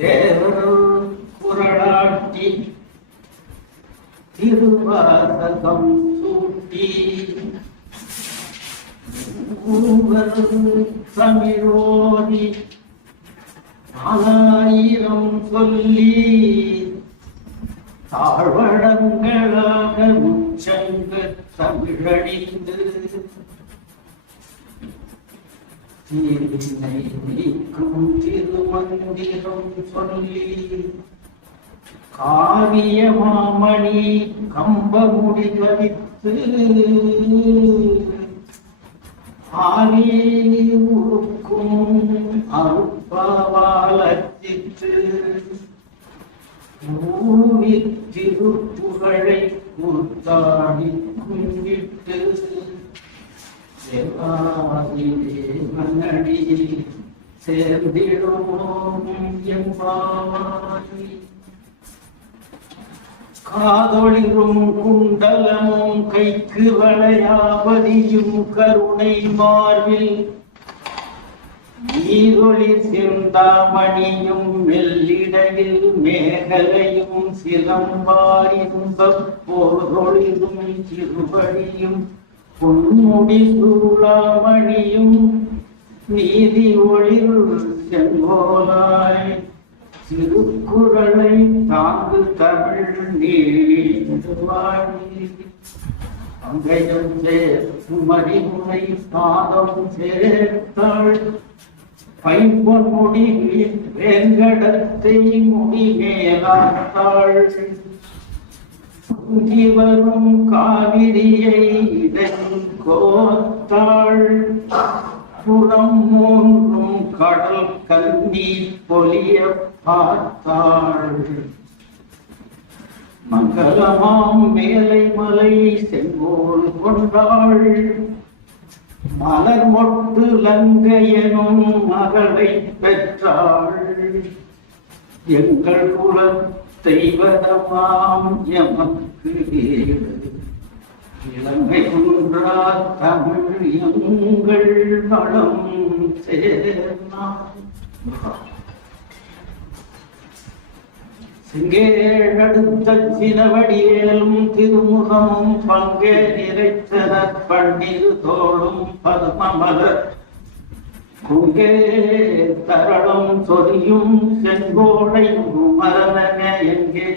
தேவருள் குரலாட்டி திருவாசகம் சூட்டி தமிழோதி ஆயிரம் சொல்லி தாழ்வடங்களாக உச்சங்க தமிழழிந்து தீவினை நீக்கும் திருமந்திரம் சொல்லி காரிய மாமணி கம்பமுடி கவித்து ஆனி உருக்கும் அருப்பாவாலத்திற்று ஊவி திருப்புகழை கூத்தாடி கும்பிட்டு மன்னடி சேர்ந்திடுவோம் என்பாய். காதொளிரும் குண்டலமும் கைக்கு வளையாபதியும் கருணை மார்பில் நீரொளி சிந்தாமணியும் மெல்லிடையில் மேகலையும் சிலம்பாரின்பப் போரொளிரும் திருவடியும் பொன்முடி சூளாமணியும் நீதி ஒளிர் செங்கோலாய் திருக்குறளை தாங்கு தமிழ் நீழ்வாழி அங்கையம் மறிமுறை பாதம் சேர்த்தாள் பைம்பொன்முடி வேங்கடத்தை முடி மேலாத்தாள் வரும் காவிரியை கோத்தாள் புறம் மூன்றும் கடல் கண்ணீர் பொலிய பார்த்தாள் மங்களமாம் மேலை மலை செங்கோல் கொண்டாள் மலர் மொட்டு லங்கையனும் மகளை பெற்றாள் எங்கள் குல தெய்வதமாம் எமக்கு இளமை குன்றா தமிழ் எங்கள் வளம் சேர்ந்தான். சிங்கேழடுத்த சினவடியேலும் திருமுகமும் பங்கே நிறைத்தன பன்னீர் தோளும் பத்மமலர் குங்கே தரளம் சொரியும் செங்கோடை மரணன எங்கே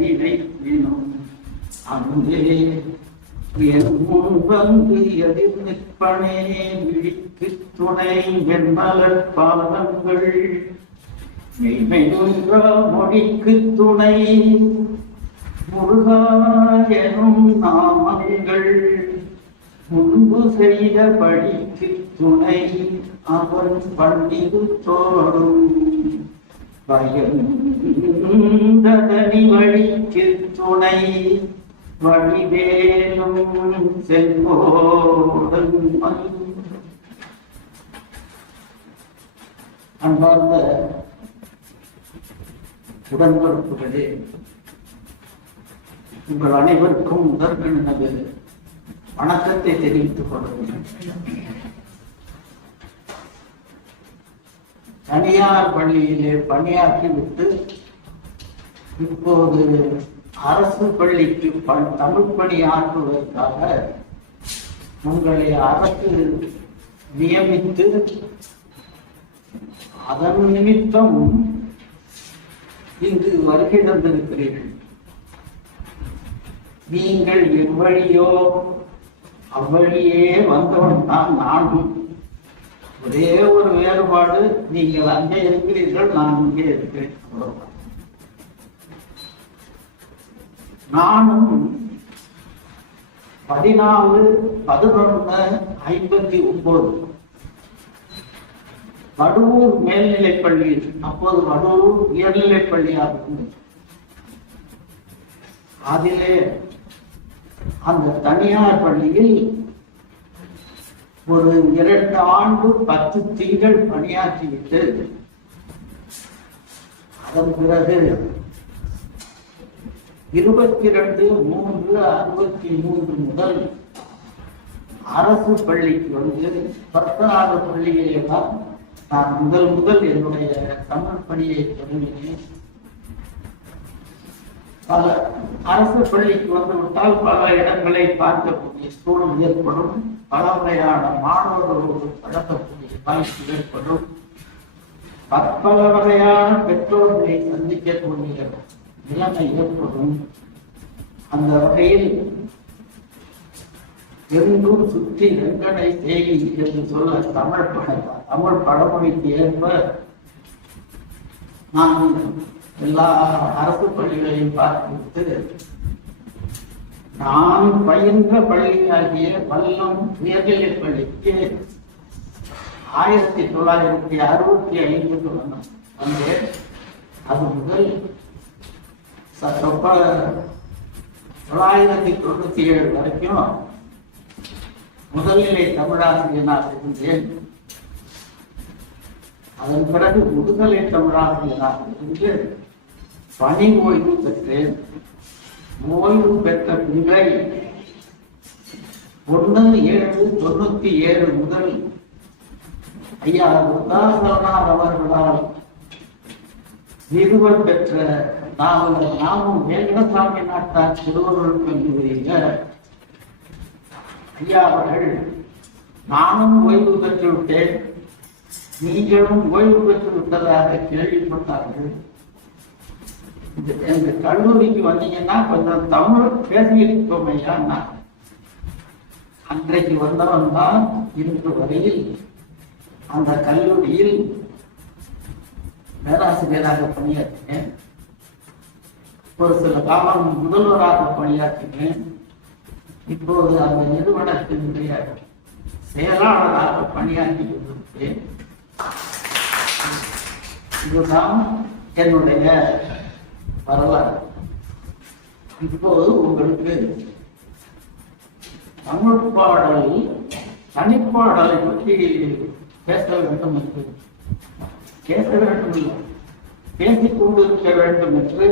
நினைத்தினோம் அங்கே என் முன் வந்து எதிர் நிற்பனே விழிக்கு துணை வெண்மலர் பாதங்கள் மெய்மையுன்ற மொழிக்கு துணை முருகா எனும் நாமங்கள் முன்பு செய்த படிக்கு துணை அவன் பண்டிது தோறும் பயந்தனி வழிக்கு துணை வழிவேலும் செல்வோடன். அன்பார்ந்த உடன்பிறப்புகளே, உங்கள் அனைவருக்கும் முதற்கனது வணக்கத்தை தெரிவித்துக் கொள்கிறேன். தனியார் பள்ளியிலே பணியாற்றிவிட்டு இப்போது அரசு பள்ளிக்கு தமிழ் பணி ஆற்றுவதற்காக உங்களை அரசு நியமித்து அதன் நிமித்தம் இங்கு வருகை தந்திருக்கிறீர்கள். நீங்கள் எவ்வழியோ அவ்வழியே வந்தவன் தான் நானும். ஒரே ஒரு வேறுபாடு, நீங்கள் அங்கே இருக்கிறீர்கள், நான் இங்கே இருக்கிறேன். நானும் 14/11/59 வடுவூர் மேல்நிலைப் பள்ளி, அப்போது வடுவூர் உயர்நிலைப் பள்ளியாக இருந்தது. அதிலே அந்த தனியார் பள்ளியில் ஒரு 2 ஆண்டு 10 திங்கள் பணியாற்றிவிட்டு அதன் பிறகு 22/3/63 முதல் அரசு பள்ளிக்கு வந்து பர்த்தநாடு பள்ளியிலே தான் நான் முதல் என்னுடைய தமிழ் பணியை தொடங்கினேன். பல அரசு பள்ளிக்கு வந்துவிட்டால் பல இடங்களை பார்க்கக்கூடிய சூழல் ஏற்படும். பல வகையான மாணவர்களோடு பழக்கக்கூடிய வாய்ப்பு ஏற்படும். பல வகையான பெற்றோர்களை சந்திக்கக்கூடிய நிலைமை ஏற்படும். அந்த வகையில் எங்கும் சுற்றி வெங்கடை தேவி என்று சொல்ல தமிழ் படமொழிக்கு ஏற்ப நான் எல்லா அரசு பள்ளிகளையும் பார்த்துவிட்டு நான் பயின்ற பள்ளியாகிய வல்லம் உயர்நிலைப் பள்ளிக்கு 1965 வந்தேன். அது முதல் 1997 வரைக்கும் முதல்நிலை தமிழாசிரியனாக இருந்தேன். அதன் பிறகு முதுகலை தமிழாசிரியனாக இருந்து பணி ஓய்வு பெற்றேன். ஓய்வு பெற்ற பிள்ளை 1/7/97 முதல் ஐயா உதாசனார் அவர்களால் நிறுவல் பெற்ற நாமும் வேங்கடசாமி நாட்டார் திருவள்ளுவர் கல்லூரியில ஐயா அவர்கள் நானும் ஓய்வு பெற்று விட்டேன், நீங்களும் ஓய்வு பெற்று விட்டதாக கேள்விப்பட்டார்கள். எங்க கல்லூரிக்கு வந்தீங்கன்னா கொஞ்சம் தமிழ் பேசியிருக்கோம் ஐயா. அன்றைக்கு வந்தவன் தான் இன்று வரையில் அந்த கல்லூரியில் பேராசிரியராக பணியாற்றினேன். ஒரு சில காலம் முதல்வராக பணியாற்றினேன். இப்போது அந்த நிறுவனத்தினுடைய செயலாளராக பணியாற்றி கொண்டிருக்கிறேன். இதுதான் என்னுடைய வரலாறு. இப்போது உங்களுக்கு தமிழ் பாடல் தனிப்பாடலை பற்றி பேச வேண்டும் என்று பேசிக் கொண்டிருக்க வேண்டும் என்று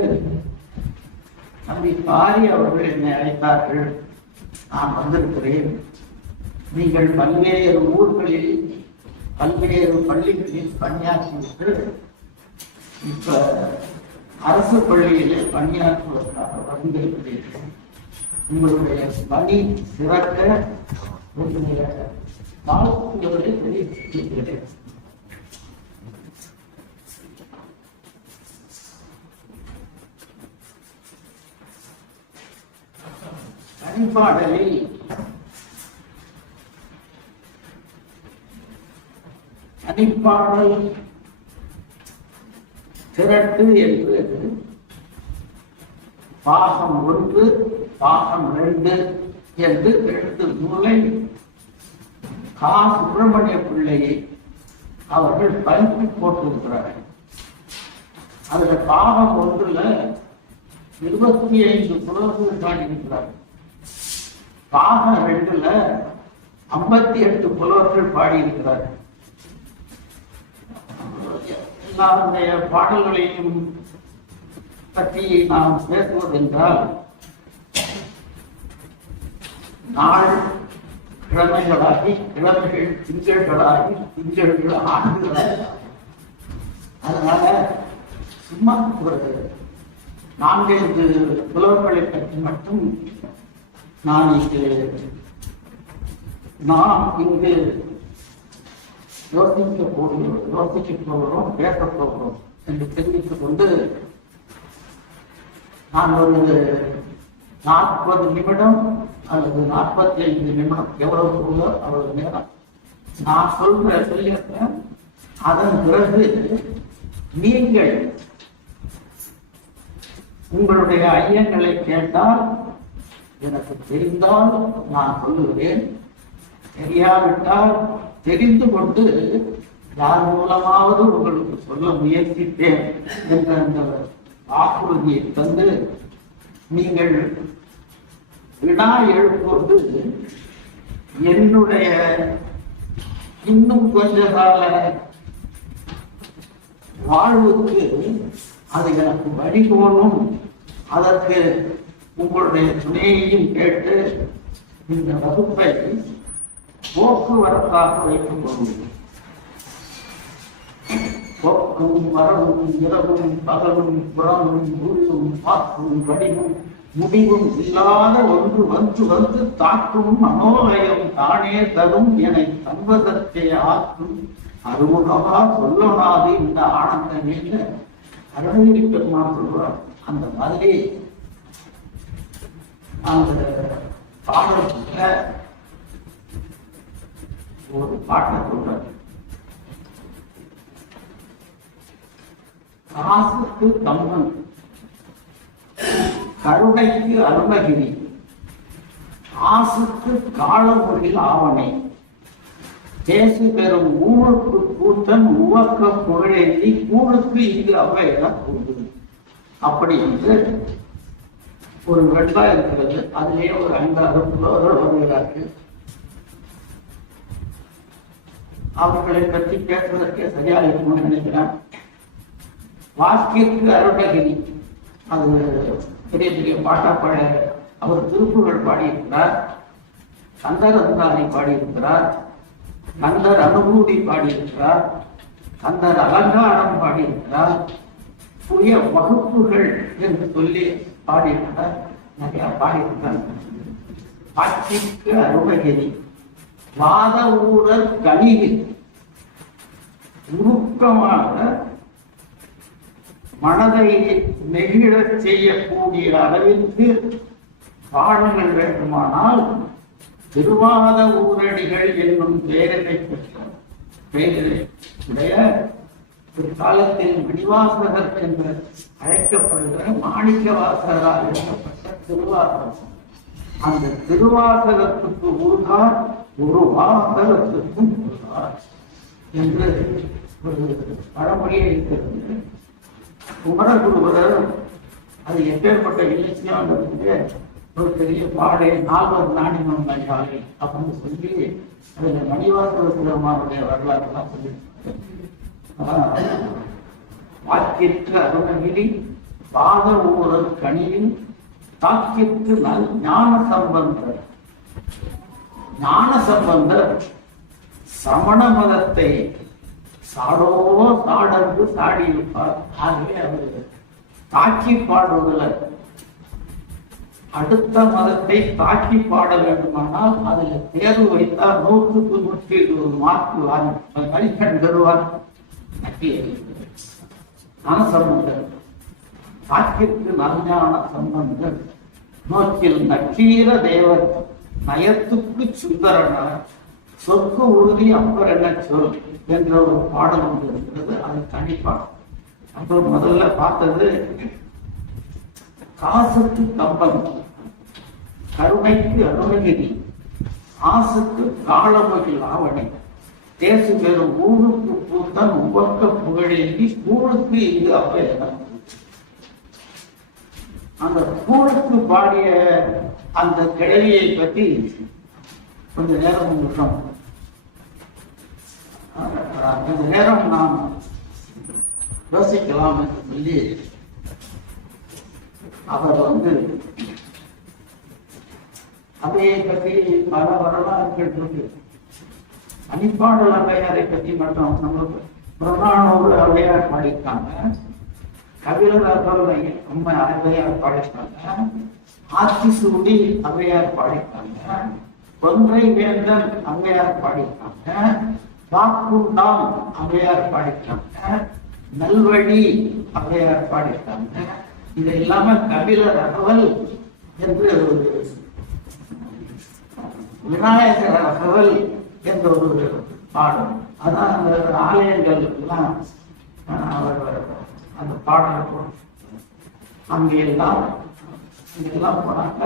தம்பி பாரி அவர்கள் என்னை அழைத்தார்கள். நான் வந்திருக்கிறேன். நீங்கள் பல்வேறு ஊர்களில் பல்வேறு பள்ளிகளில் பணியாற்றிவிட்டு இப்ப அரசு பள்ளியிலே பணியாற்றுவதற்காக வந்திருக்கிறீர்கள். உங்களுடைய பணி சிறக்க வாழ்த்துக்களை தெரிவிக்கிறேன். தனிப்பாடலில் தனிப்பாடல் திரட்டு என்று பாகம் 1 பாகம் 2 என்று 2 நூலை கா. சுப்பிரமணிய பிள்ளையை அவர்கள் பதிப்பு போட்டிருக்கிறார்கள். அதுல பாகம் 1ல 25 புலவர்கள் பாடியிருக்கிறார்கள். பாகம் 2ல 58 புலவர்கள் பாடியிருக்கிறார்கள். எல்லாருடைய பாடல்களையும் பற்றி நாம் பேசுவதென்றால் நாள் கிழமைகளாகி கிழமைகள் திங்கள்களாகி திங்கள்கள் ஆண்டுகளாகி, அதனால சும்மா ஒரு 4-5 புலவர்களை பற்றி மட்டும் நாம் இங்கு யோசிக்க போகிறோம், பேச போகிறோம் என்று தெரிவித்துக் கொண்டு நான் ஒரு 40 நிமிடம் அல்லது 45 நிமிடம் எவ்வளவு போதோ அவ்வளவு நேரம் நான் சொல்லியிருக்கேன். அதன் பிறகு நீங்கள் உங்களுடைய ஐயங்களை கேட்டால் எனக்கு தெரிந்தால் நான் சொல்லுகிறேன், தெரியாவிட்டால் தெரிந்து கொண்டு யார் மூலமாவது உங்களுக்கு சொல்ல முயற்சித்தேன் என்ற அந்த வாக்குறுதியை தந்து நீங்கள் வினா எழுப்புவது என்னுடைய இன்னும் கொஞ்ச கால வாழ்வுக்கு அது எனக்கு வழிகோலும். அதற்கு உங்களுடைய துணையையும் கேட்டு இந்த வகுப்பை போக்குவரத்தாக வைத்துக் கொள்ளுங்கள். போக்கும் வரவும் இரவும் பகலும் புறமும் ஊற்றும் பாக்கும் வடிவும் முடிவும் இல்லாத ஒன்று வந்து வந்து தாக்கும் மனோலயம் தானே தரும் என தன்பதற்கே ஆற்றும் அறுமுகமா சொல்லனாது இந்த ஆனந்த நிலை அருணகிரி பெருமான் சொல்றார். அந்த மாதிரி அந்த பாடல்ல ஒரு பாட்டை சொல்றாரு. காசுக்கு கம்பன், கருணைக்கு அருணகிரி, ஆசுக்கு காலமொழியில் ஆவணை, தேசு பெறும் ஊருக்கு கூட்டம் உவக்க புகழேந்தி கூழுக்கு இங்கு அவையிடம் கூடுது. அப்படி என்று ஒரு வெள்ளா இருக்கிறது. அதிலே ஒரு 5-6 புலவர்கள் வருகிறார்கள். அவர்களை பற்றி பேசுவதற்கே சரியா இருக்கும்னு நினைக்கிறேன். வாக்கிற்கு அருணகிரி, அது பெரிய பெரிய பாட்டாப்பாள, அவர் திருப்புகள் பாடியிருக்கிறார், கந்தரந்தானை பாடியிருக்கிறார், கந்தர் அனுபூதி பாடியிருக்கிறார், கந்தர் அலங்காரம் பாடியிருக்கிறார், புதிய வகுப்புகள் என்று சொல்லி பாடியிருக்கிறார், நிறைய பாடியிருக்கிறார். வாக்கிற்கு அருணகிரி வாத ஊழல் கணிவில் உருக்கமாக மனதை நெகிழச் செய்யக்கூடிய அளவிற்கு பாடங்கள் வேண்டுமானால் திருவாத ஊரடிகள் என்னும் பெயரை உடைய பிற்காலத்தில் மணிவாசகர் என்று அழைக்கப்படுகிற மாணிக்க வாசகரால் எழுதப்பட்ட திருவாசகம். அந்த திருவாசகத்துக்கு ஊர்கார் ஒரு வாசகத்துக்கும் ஊர்கார் என்று ஒரு பழமொழியை இருக்கிறது. குமரகுருவரர் அது எப்பேற்பட்ட இலட்சியம் ஒரு பெரிய பாடை 4 நாணினம் நஞ்சாலை அப்படின்னு சொல்லி அதுல மணிவாசக பெருமானுடைய வரலாறுலாம் சொல்லி வாக்கிற்கு அருணகிரி வாத ஊரல் கனியில் தாக்கிற்கு ஞான சம்பந்தர். ஞான சம்பந்தர் சமண மதத்தை சாடோ சாடந்து சாடியிருப்பார். ஆகவே அவர் தாக்கி பாடுவதில் அடுத்த மதத்தை தாக்கி பாட வேண்டுமானால் அதில் தேர்வு வைத்தால் 100க்கு 120 மார்க் மதிப்பெண் பெறுவார். ஞான சம்பந்தர் தாக்கிற்கு நஞ்ஞான சம்பந்தர் நோக்கில் நக்கீர தேவர் நயத்துக்கு சுந்தரன சொற்கு உறுதி அப்பர் என்ன சொல் என்ற ஒரு பாடல் ஒன்று இருக்கிறது. அது தனிப்பாடம். அப்போ முதல்ல பார்த்தது காசுக்கு கம்பன், கருணைக்கு அருணகிரி, ஆசுக்கு காலமொழியில் ஆவணை, தேசு பெறும் ஊருக்கு பூத்தன் உவக்க புகழேந்தி கூழுக்கு இங்கு அவையிடம். அந்த கூழுக்கு பாடிய அந்த கிழவியை பற்றி கொஞ்ச நேரம் நிமிஷம் கொஞ்ச நேரம் நாம் யோசிக்கலாம் என்று சொல்லி அவர் அவையை பற்றி பல வரலாறுகள் இருக்கு. அணிப்பாடல் அவையாரை பற்றி மட்டும் நம்மளுக்கு புறநானூறு அவையார் பாடியிருக்காங்க, கபிலர் அம்மா அவையார் பாடியிருக்காங்க, ஆத்திசூடி அவையார் பாடியிருக்காங்க, கொன்றை வேந்தன் அவையார் பாடியிருக்காங்க, வாக்குண்டாம் அவையார் பாடியிருக்காங்க, நல்வழி அவையார் பாடியிருக்காங்க. இது இல்லாம கபிலர் அகவல் என்று விநாயகர் அகவல் என்ற ஒரு பாடம், அதான் அந்த ஆலயங்கள் எல்லாம் அந்த பாடல் அங்கே எல்லாம் இதெல்லாம் போனாங்க.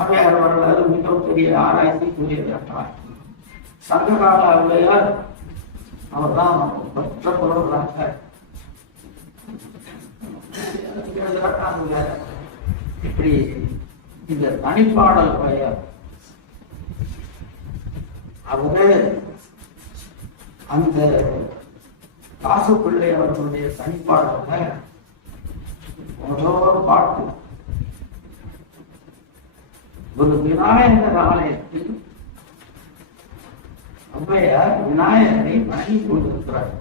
அவையார் வரலாறு மிகப்பெரிய ஆராய்ச்சிக்குரியதாக சங்ககால அவையார் அவர் தான் பெற்ற புலவராக இப்படி இந்த தனிப்பாடல் பெயர் அவரு அந்த காசு பிள்ளை அவர்களுடைய தனிப்பாடல ஒரு பாட்டு. ஒரு விநாயகர் ஆலயத்தில் ஔவையார் விநாயகரை வணங்கி கொண்டிருக்கிறார்.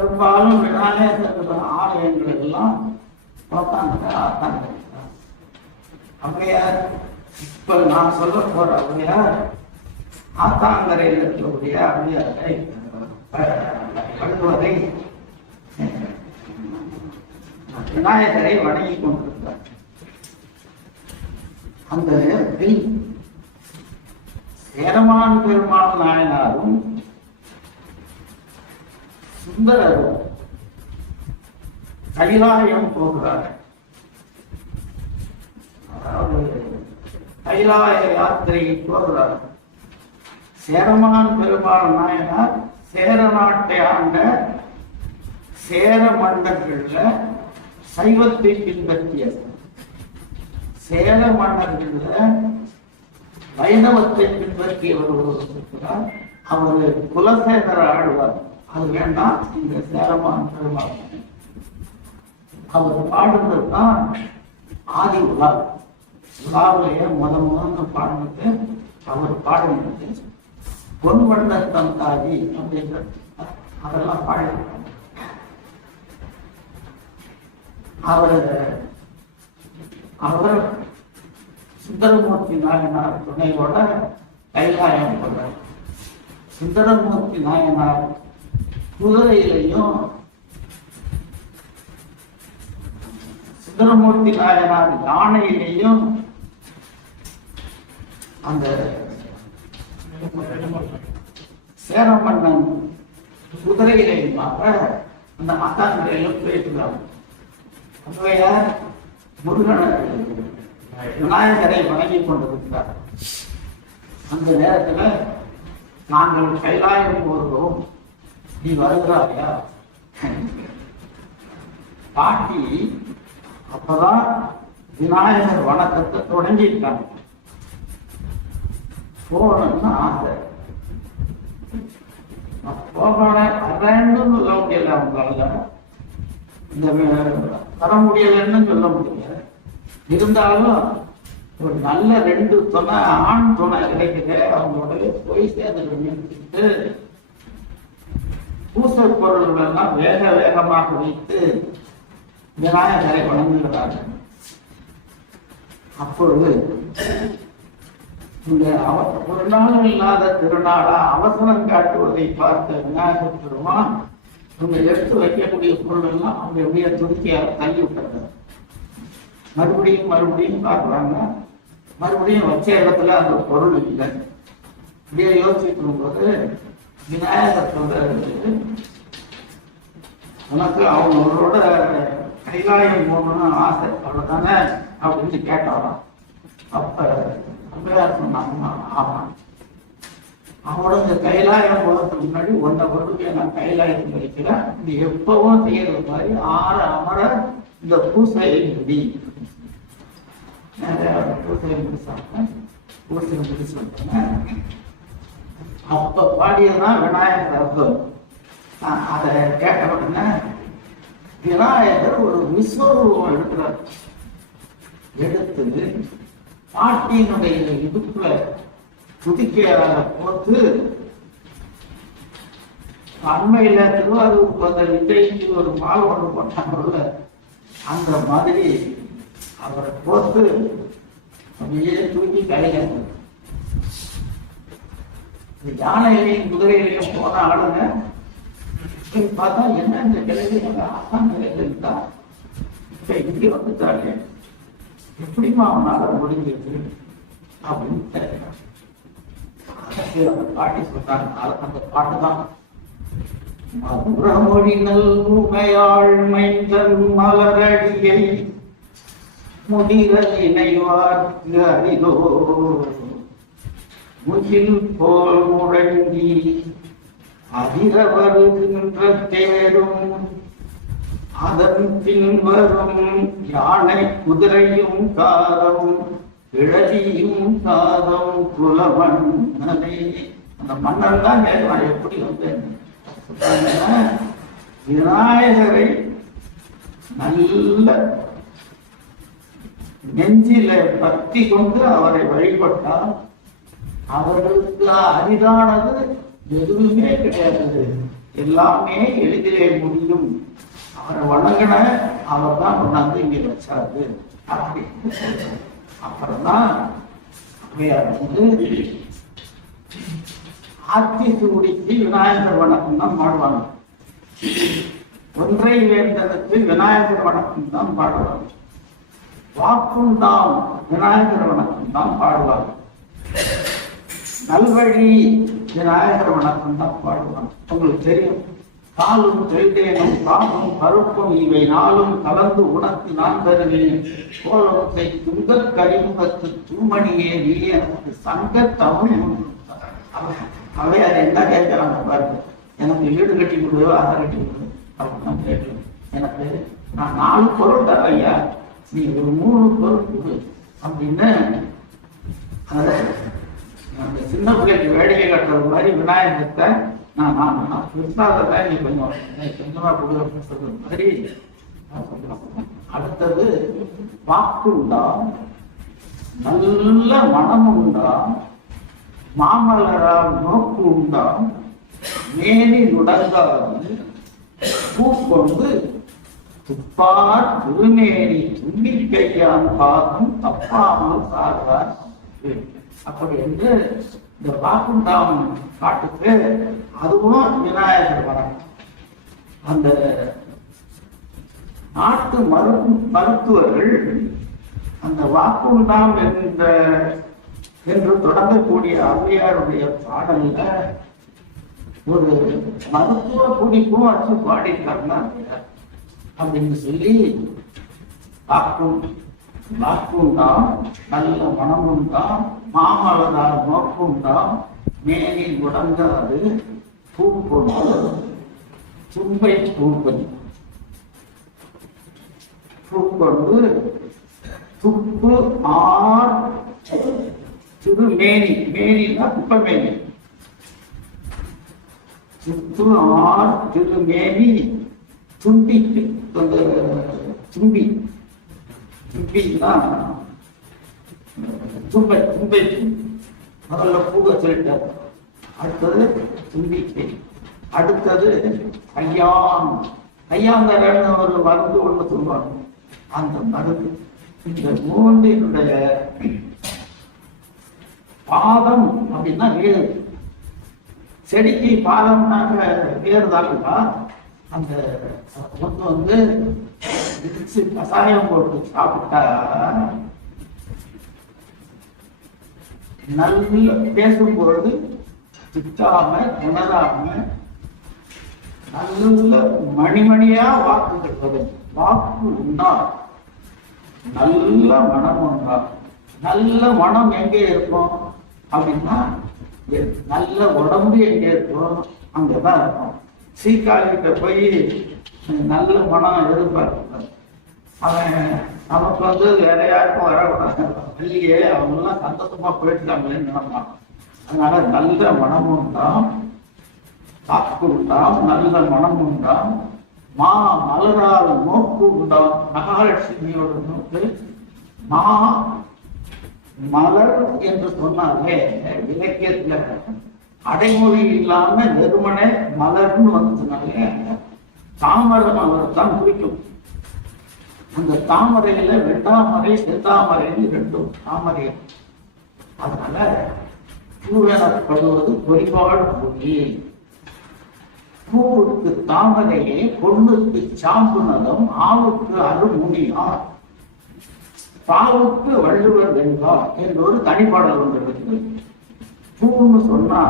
பெரும்பாலும் விநாயகர் ஆலயங்கள் எல்லாம் ஆத்தாங்க. அவையார் இப்ப நான் சொல்ல போற அவையார் ஆத்தாங்கரையில் இருக்கக்கூடிய அவையாரை வள்ளுவரை விநாயகரை வணங்கி கொண்டிருந்தார். அந்த நேரத்தில் சேரமான் பெருமாள் நாயனாரும் சுந்தரரும் கைலாயம் போகிறார். அதாவது கைலாய யாத்திரையை போகிறார். சேரமான் பெருமாள் நாயனார் சேர நாட்டை ஆண்ட சேர மன்னர்கள்ல சைவத்தை பின்பற்றியது. சேர மன்னர்கள்ல வைணவத்தை பின்பற்றியவர் ஒருவர். அவர் குலசேகர ஆழ்வார். அது வேண்டாம். இந்த சேரமான் பெருமாள் அவர் பாடுறதுதான் ஆதி உலா. உலாவிலேயே முதல்ல பாடுறது அவர் பாடுறது பொன்வண்ண தந்தாதி அப்படின்ற அதெல்லாம் பாடிருக்காங்க. அவர் சுந்தரமூர்த்தி நாயனார் துணையோட கைலாயம் போடுறார். சுந்தரமூர்த்தி நாயனார் குதிரையிலையும் சுந்தரமூர்த்தி நாயனார் யானையிலையும் அந்த சேரமன்னன் குதிரையிலையுமாக அந்த ஆத்தாங்கரையிலும் போயிட்டுருக்காங்க. அவையார் முருகனை விநாயகரை வணங்கி கொண்டிருக்கிறார். அந்த நேரத்துல நாங்கள் கைலாயம் போகிறோம், நீ வருகிறாயா? பாட்டி அப்பதான் விநாயகர் வணக்கத்தை தொடங்கிட்டாங்க. போகணும்னு ஆசை. போகணும்னு சொல்ல முடியல அவங்களால, இந்த வர முடியலன்னு சொல்ல முடியல. இருந்தாலும் ஒரு நல்ல 2 துணை ஆண் துணை கிடைக்குது. அவங்களோட போய் சேர்ந்து நிறுத்திட்டு பூசை பொருள்கள் எல்லாம் வேக வேகமாக வைத்து விநாயகரை வணங்குகிறார்கள். அப்பொழுது இந்த ஒரு நாளும் இல்லாத திருநாளா அவசரம் காட்டுவதை பார்த்த விநாயகர் பெருமான் இவங்க எடுத்து வைக்கக்கூடிய பொருள் எல்லாம் அவங்க எப்படிய துருக்கியாக தள்ளி விட்டுறாங்க. மறுபடியும் காட்டுறாங்க. மறுபடியும் வச்ச இடத்துல அந்த பொருள் இல்லை. இப்படியே யோசிச்சுட்டு இருக்கும்போது விநாயகர் சொல்றது, உனக்கு அவங்களோட கைலாயம் போகணும்னு ஆசை அவ்வளவுதானே அப்படின்னு கேட்டாராம். அப்ப அம்மையார் சொன்னாங்க, ஆமா, அவனோட இந்த கைலாயம் போகிறதுக்கு முன்னாடி 1 வருடம் நான் கைலாயத்தில் வைக்கிறேன். இது எப்பவும் செய்யறது மாதிரி ஆற அமர இந்த பூசையை முடி. பூசையை முடிச்சாங்க. அப்ப பாடியதுதான் விநாயகர் அர்த்தம். அதை கேட்ட உடனே விநாயகர் ஒரு விஸ்வரூபம் எடுக்கிறார். எடுத்து பாட்டியினுடைய இடுப்புல துதிக்கையால போட்டு அண்மையில திருவாரூருக்கு வந்த விஜய்க்கு ஒரு மாலை ஒன்று போட்டாங்கல்ல, அந்த மாதிரி அவரை போட்டு அப்படியே தூக்கி கையில யானையிலையும் குதிரையிலையும் போன ஆளுங்க பார்த்தா என்ன இந்த கிழமை எங்க ஆசாங்கரையில் இருந்தா இப்ப இங்கே வந்துட்டாங்க, எப்படிமா அவனால முடிஞ்சது அப்படின்னு அந்த பாட்டி சொல்றாங்க. அந்த பாட்டுதான் மதுரமொழி நல்குமையாள் மைந்தன் மலரடியை முடிரல் இணைவார்க்கு அறிதோ முகில் போல் முழங்கி அதிர வருகின்ற தேரும் அதன் பின்வரும் யானை குதிரையும் காரம் கிழவியும் காரம் குலமன்னனை. அந்த மன்னன் தான் நான் எப்படி வந்தேன். விநாயகரை நல்ல நெஞ்சில பக்தி கொண்டு அவரை வழிபட்டால் அவர்களுக்கு அரிதானது எதுவுமே கிடையாது. எல்லாமே எளிதிலே முடியும். அவரை வணங்கின அவர் தான் கொண்டாந்து இங்க வச்சாரு அப்படின்னு சொல்றாரு. அப்புறம்தான் அம்மையார் வந்து ஆத்தி சூடிக்கு விநாயகர் வணக்கம் தான் பாடுவாங்க. ஒன்றை வேந்தனுக்கு விநாயகர் வணக்கம் தான் பாடுவாங்க. வாக்குண்டாம் விநாயகர் வணக்கம் தான் பாடுவாங்க. நல்வழி விநாயகர் வணக்கம் தான் பாடுவாங்க. உங்களுக்கு தெரியும், காலும் தெல்தேனும் பாலும் பருப்பும் இவை நாளும் கலந்து உனக்கு நான் தருவேன். கோலத்தை துங்க கரிமுகத்து தூமணியே நீ எனக்கு சங்க தமிழ். அவையார் என்ன கேட்கிறாங்க பாருங்க, எனக்கு வீடு கட்டி கொடு, அதை கட்டி கொடு அப்படின்னு கேட்கணும். எனக்கு நான் 4 பொருள் தரேன் ஐயா, நீ ஒரு 3 பொருள் கொடு அப்படின்னு. அந்த சின்ன பிள்ளைக்கு வேடிக்கை கட்டுறது மாதிரி விநாயகத்தை நான் கிருஷ்ணாவை நீ கொஞ்சமா கொடு அப்படின்னு சொல்றது மாதிரி. அடுத்தது வாக்கு உண்டா, நல்ல மனம் உண்டா, மாமலரால் நோக்கு உண்டா, மேனி நுடங்காது பூ கொண்டு துப்பார் திருமேனி தும்பிக்கையான் பாதம் தப்பாமல் சார்வார். அப்படி என்று இந்த வாக்குண்டாம் காட்டுக்கு அதுவும் விநாயகர் வணக்கம். அந்த நாட்டு மருத்துவர்கள் அந்த வாக்குண்டாம் என்று தொடங்கக்கூடிய அவ்வையாருடைய பாடல்ல ஒரு மருத்துவ குறிப்பும் வச்சு பாடிட்டாங்க அப்படின்னு சொல்லி, வாக்குண்டாம் நல்ல மனமுண்டாம், மாமலரால் நோக்குண்டாம், மேனி உடங்காது பூ கொண்டு தும்பை பூப்பதி பூ கொண்டு துப்பு ஆர் திருமேனி, மேனினா குப்பமேனி, துப்பு ஆர் திருமேனி தும்பிக்கு தும்பி, தும்பின்னா தும்பை, தும்பை முதல்ல பூவை சொல்லிட்டார். அடுத்தது தும்பிக்கை, அடுத்தது ஐயாந்தரன்னு ஒரு மருந்து ஒண்ணு சொல்லுவாங்க. அந்த மருந்து இந்த 3னுடைய பாதம் அப்படின்னா வேறு. செடிக்கு பாதம்னாக்க வேறுதாங்களா, அந்த ஒன்று வந்து இடிச்சு கசாயம் போட்டு சாப்பிட்டா நல்ல பேசும்பொழுது திட்டாம உணராம நல்ல மணிமணியா வாக்குகள் வரும். வாக்கு உண்டா, நல்ல மனம் உண்டா. நல்ல மனம் எங்கே இருக்கும் அப்படின்னா நல்ல உடம்பு எங்கே இருக்கும் அங்கதான் இருக்கும். சீக்காளிகிட்ட போய் நல்ல மனம் எதிர்பார்க்க, அவன் நமக்கு வந்து வேற யாருக்கும் வரக்கூடாது, இல்லையே அவங்க எல்லாம் சந்தோஷமா போயிட்டாங்களேன்னு நினைப்பான். அதனால நல்ல மனம் உண்டாம், காப்பு உண்டாம், நல்ல மனம் உண்டாம், மா மலரால் நோக்கு உண்டாம். மகாலட்சுமியோட நோக்கு மா மலர் என்று சொன்னாலே இலக்கியத்துல அடைமொழி இல்லாம வெறுமனே மலர்னு வந்ததுனாலே தாமரை மலர் தான் குறிக்கும். அந்த தாமரையில வெட்டாமரை செந்தாமரைன்னு 2 தாமரை. அதனால பூவெனப்படுவது பொறிபாடு பூமி. பூவுக்கு தாமரையே, பொண்ணுக்கு சாம்பு நலம், ஆவுக்கு அருமுடியா, பாவுக்கு வள்ளுவர் வெண்பா என்று ஒரு தனிப்பாடல் ஒன்று இருக்கு. பூன்னு சொன்னா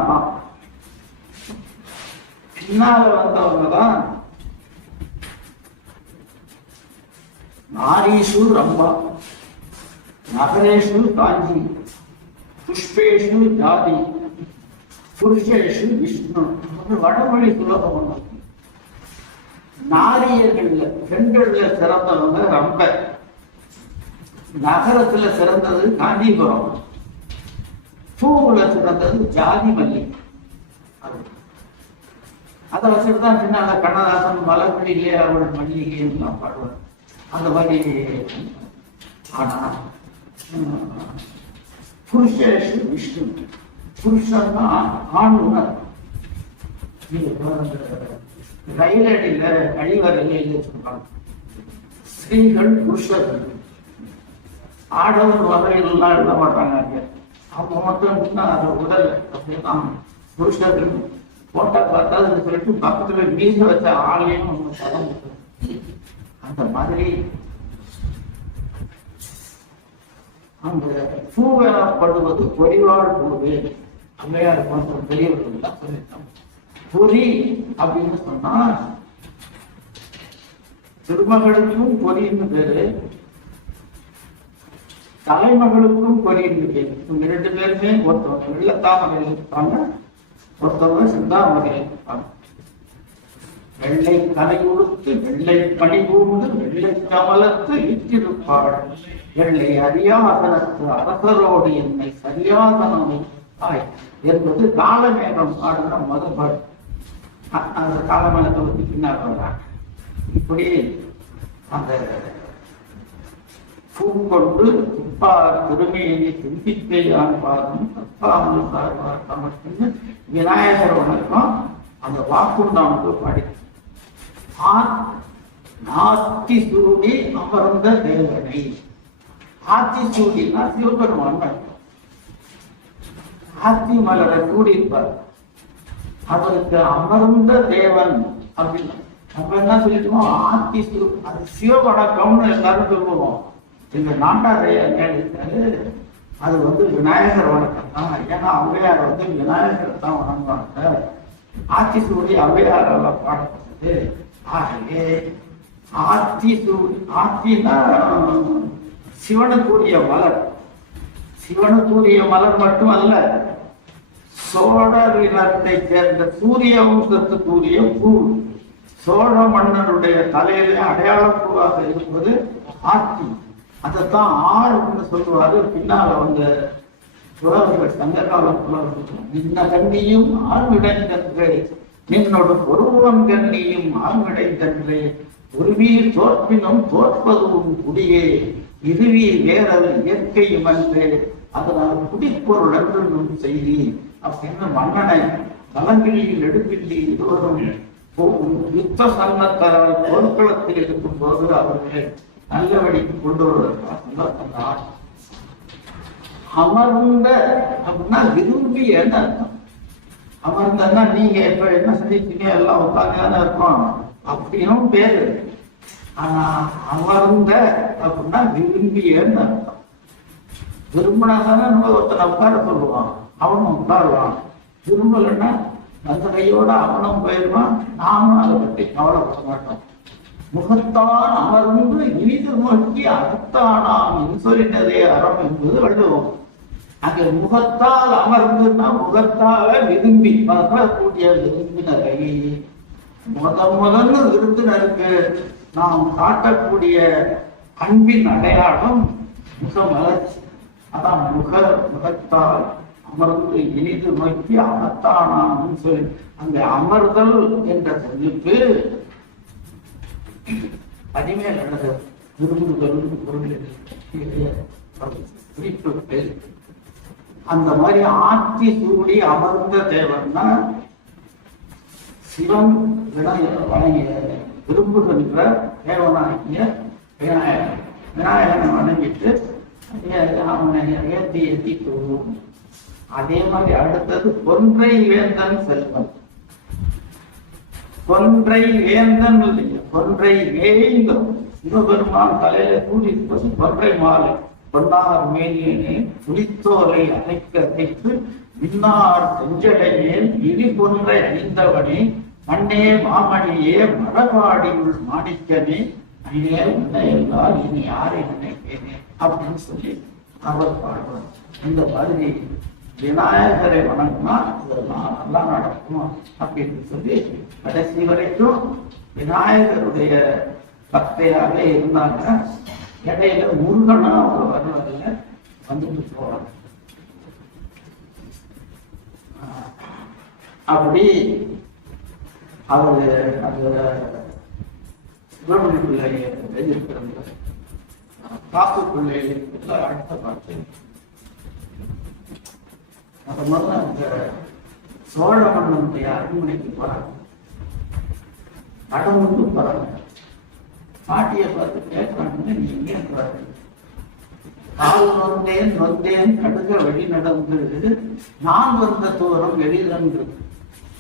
பின்னால வந்தவங்கதான் நாரீஷு ரம்பா, நகரேஷு காஞ்சி, புஷ்பேஷு ஜாதி, புருஷேஷு விஷ்ணு. வடமொழி சுலபம் ஒன்று. நாரியர்கள்ல பெண்கள்ல சிறந்தவங்க ரம்ப, நகரத்துல சிறந்தது காஞ்சிபுரம், பூவுல சிறந்தது ஜாதி மல்லி. அதை வச்சுட்டு தான் பின்னால கண்ணதாசன் மலர்களிலே அவள் மல்லிகை எல்லாம் பாடுவார். அந்த மாதிரி. ஆனா புருஷேஷு விஷ்ணு, புருஷன்னா ஆண் உணர், ரயில் அடியில கழிவறையில எழுதி வச்சிருப்பாங்க, ஸ்திரீகள் புருஷர்கள். ஆடவர் வகைகள் எல்லாம் எழுத மாட்டாங்க. அவங்க மட்டும் அதை உடல் அப்படின்னா புருஷர்கள் போட்டா பார்த்தா சொல்லிட்டு பக்கத்துல மீச வச்ச ஆளையும் அவங்க பதம். அந்த மாதிரி அந்த பூவெனப்படுவது பொறிவாழ் பூவே. அம்மையார் போன்ற பெரியவர்கள் தான் சொல்லிட்டாங்க. பொறி அப்படின்னு சொன்னா திருமகளுக்கும் பொறின்னு பேரு, தலைமகளுக்கும் பொறின்னு பேரு. இவங்க 2 பேருமே ஒருத்தவங்க வெள்ளத்தாமரையில் இருப்பாங்க, ஒருத்தவங்க சிந்தாமரையில் இருப்பாங்க. வெள்ளை கலை உடுத்து வெள்ளை பணி கூர்ந்து வெள்ளை கமலத்து இட்டிருப்பாள், வெள்ளை அறியாதனத்து அரசரோடு என்னை சரியாதனம் ஆய் என்பது காலமேகம் பாடுற மதுபாடு. அந்த காலமேகத்தை பற்றி பின்னால் வர்றாங்க. இப்படி அந்த பூ கொண்டு துப்பா திருமையை தும்பிப்பையான் பாதம் தப்பாமல் விநாயகர் வணக்கம் அந்த வாக்குண்டானது பாடி ஆத்தி சூடி அமர்ந்த தேவனை. ஆத்தி சூடினா சிவபெருமான். ஆத்தி மலரை சூடியிருப்பார், அவருக்கு அமர்ந்த தேவன் அப்படின்னு நம்ம என்ன சொல்லிட்டோமோ ஆத்தி சூ. அது சிவவணக்கம்னு எல்லாரும் சொல்லுவோம். எங்க நாட்டாரையா கேட்டாரு, அது விநாயகர் வணக்கம் தான். ஏன்னா ஔவையார் விநாயகர் தான் வணங்குவாங்க. ஆத்தி சூடி ஔவையாரெல்லாம் பாடப்பட்டது. ஆகவே ஆத்தி சூடி, ஆத்தினா சிவனுக்குரிய மலர். சிவனுக்குரிய மலர் மட்டுமல்ல, சோழர் இனத்தை சேர்ந்த சூரிய வம்சத்துக்குரிய பூ. சோழ மன்னனுடைய தலையிலே அடையாள பூவாக இருப்பது ஆத்தி. அதைத்தான் ஆறுன்னு சொல்லுவாரு. பின்னால புலவர்கள், சங்ககால புலவர்கள், நின்ன கண்ணியும் ஆழ்விடைந்தன்றே நின்னோட ஒருவம் கண்ணியும் ஆழ்விடைந்தன்றே ஒருவீர் தோற்பினும் தோற்பதுவும் குடியே இருவீர் வேறல் இயற்கையும் அன்றே அதனால் குடிப்பொருள் என்று செய்தி அப்படின்னு மன்னனை தலங்கிழியில் எடுப்பில்லி இருவரும் யுத்த சன்னத்தால் போர்க்களத்தில் இருக்கும் போது அவர்களை நல்ல வழிக்கு கொண்டு வருவதற்காக அமர்ந்த அப்படின்னா விரும்பியன்னு அர்த்தம். அமர்ந்தன்னா நீங்க இப்ப என்ன செஞ்சிருக்கீங்க, எல்லாம் உட்காந்துதானே இருக்கோம் அப்படின்னும் பேரு. ஆனா அமர்ந்த அப்படின்னா விரும்பியன்னு அர்த்தம். விரும்பினா தானே நம்ம ஒருத்தனை உட்கார சொல்லுவான், அவனும் உட்காருவான். விரும்பலைன்னா அந்த கையோட அவனும் போயிடுவான், நாமும் அதை பற்றி கவலைப்பட மாட்டோம். முகத்தான் அமர்ந்து இனிது நோக்கி அகத்தானாம் இன்சொலினதே அறம் என்பது வள்ளுவம். அங்கே முகத்தால் அமர்ந்துன்னா முகத்தால விரும்பி வரக்கூடிய விருந்தினரை முதல்ல விருந்தினருக்கு நாம் காட்டக்கூடிய அன்பின் அடையாளம் முகமலர்ச்சி. அதான் முகத்தால் அமர்ந்து இனிது நோக்கி அகத்தானாம் சொல்லி அந்த அமர்தல் என்ற சொல்லுக்கு அடிமையா நடந்தது. விரும்புதல் பொருள் குறிப்பு. அந்த மாதிரி ஆத்தி சூடி அமர்ந்த தேவன்னா சிவன் வணங்கிய விரும்புகின்ற தேவனாகிய விநாயகன். விநாயகனை வணங்கிட்டு அவனை ஏற்றி ஏற்றி போவோம். அதே மாதிரி அடுத்தது கொன்றை வேந்தன் செல்வன். கொன்றை வேந்தன் இல்லையா, கொன்றை வேந்தன். சிவபெருமான் தலையில கூடியிருப்பது கொன்றை மாலை. பொன்னார் மேனியனே புலித்தோலை அணைக்க அணைத்து மின்னார் செஞ்சடையேன் இடி கொன்றை அணிந்தவனே மண்ணே மாமணியே மடவாடியுள் மாணிக்கனே அண்ணே உன்னை எல்லால் இனி யாரை நினைப்பேனே அப்படின்னு சொல்லி அவர் பாடுவார். இந்த மாதிரி விநாயகரை வணங்கினா இதெல்லாம் நல்லா நடக்கும் அப்படின்னு சொல்லி கடைசி வரைக்கும் விநாயகருடைய பக்தையாக இருந்தாங்க. இடையில முருகனா அவர் வருவதில் வந்துட்டு போவார். அப்படி அவரு அந்த சுப்பிரமணிய பிள்ளை எழுதியிருக்கிறாங்க. காப்பு பிள்ளை எழுதியிருக்கிறதுல அடுத்த பாட்டு அந்த மாதிரி அந்த சோழ மன்னனுடைய அரண்மனைக்கு போறாங்க. கடவுளுக்கு போறாங்க. பாட்டியை பார்த்து கேட்கறாங்க, நீ எங்கே போறாங்க? கால் வந்தேன் கடுக வெளி நடந்து நான் வந்த தூரம் வெளியிலன்று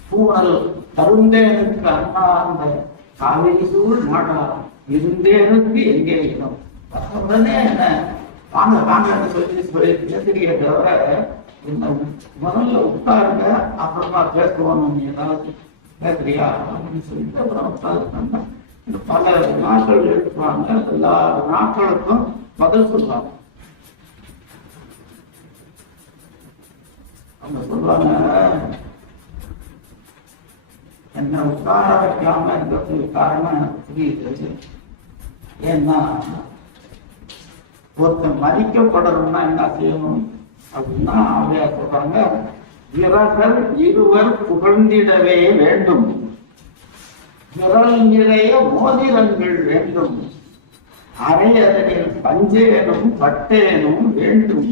பூனல் தருந்தேனுக்கு அண்ணாந்த காவிரி சூழ் மாடா இருந்தேனுக்கு எங்கே இடம். உடனே என்ன வாங்க வாங்கன்னு சொல்லி பேசுறிய தவிர என்ன முதல்ல உட்காருங்க, அப்புறமா பேசுவோம், நீ ஏதாவது பேசுறியா அப்படின்னு சொல்லிட்டு அப்புறம் உட்காருன்னா பல நாட்கள் எடுப்பாங்க. எல்லா நாட்களுக்கும் பதில் சொல்லுவாங்க. அவங்க சொல்லுவாங்க, என்ன உட்கார வைக்காம இருக்கிறதுக்கு காரணம் எனக்கு புரியுது. ஏன்னா ஒருத்தன் மதிக்கப்படணும்னா என்ன செய்யணும் அப்படின்னா அவையா சொல்றாங்க, விரல்கள் இருவர் புகழ்ந்திடவே வேண்டும், விரல் நிறைய மோதிரங்கள் வேண்டும், அரையதனில் பஞ்சேனும் பட்டேனும் வேண்டும்,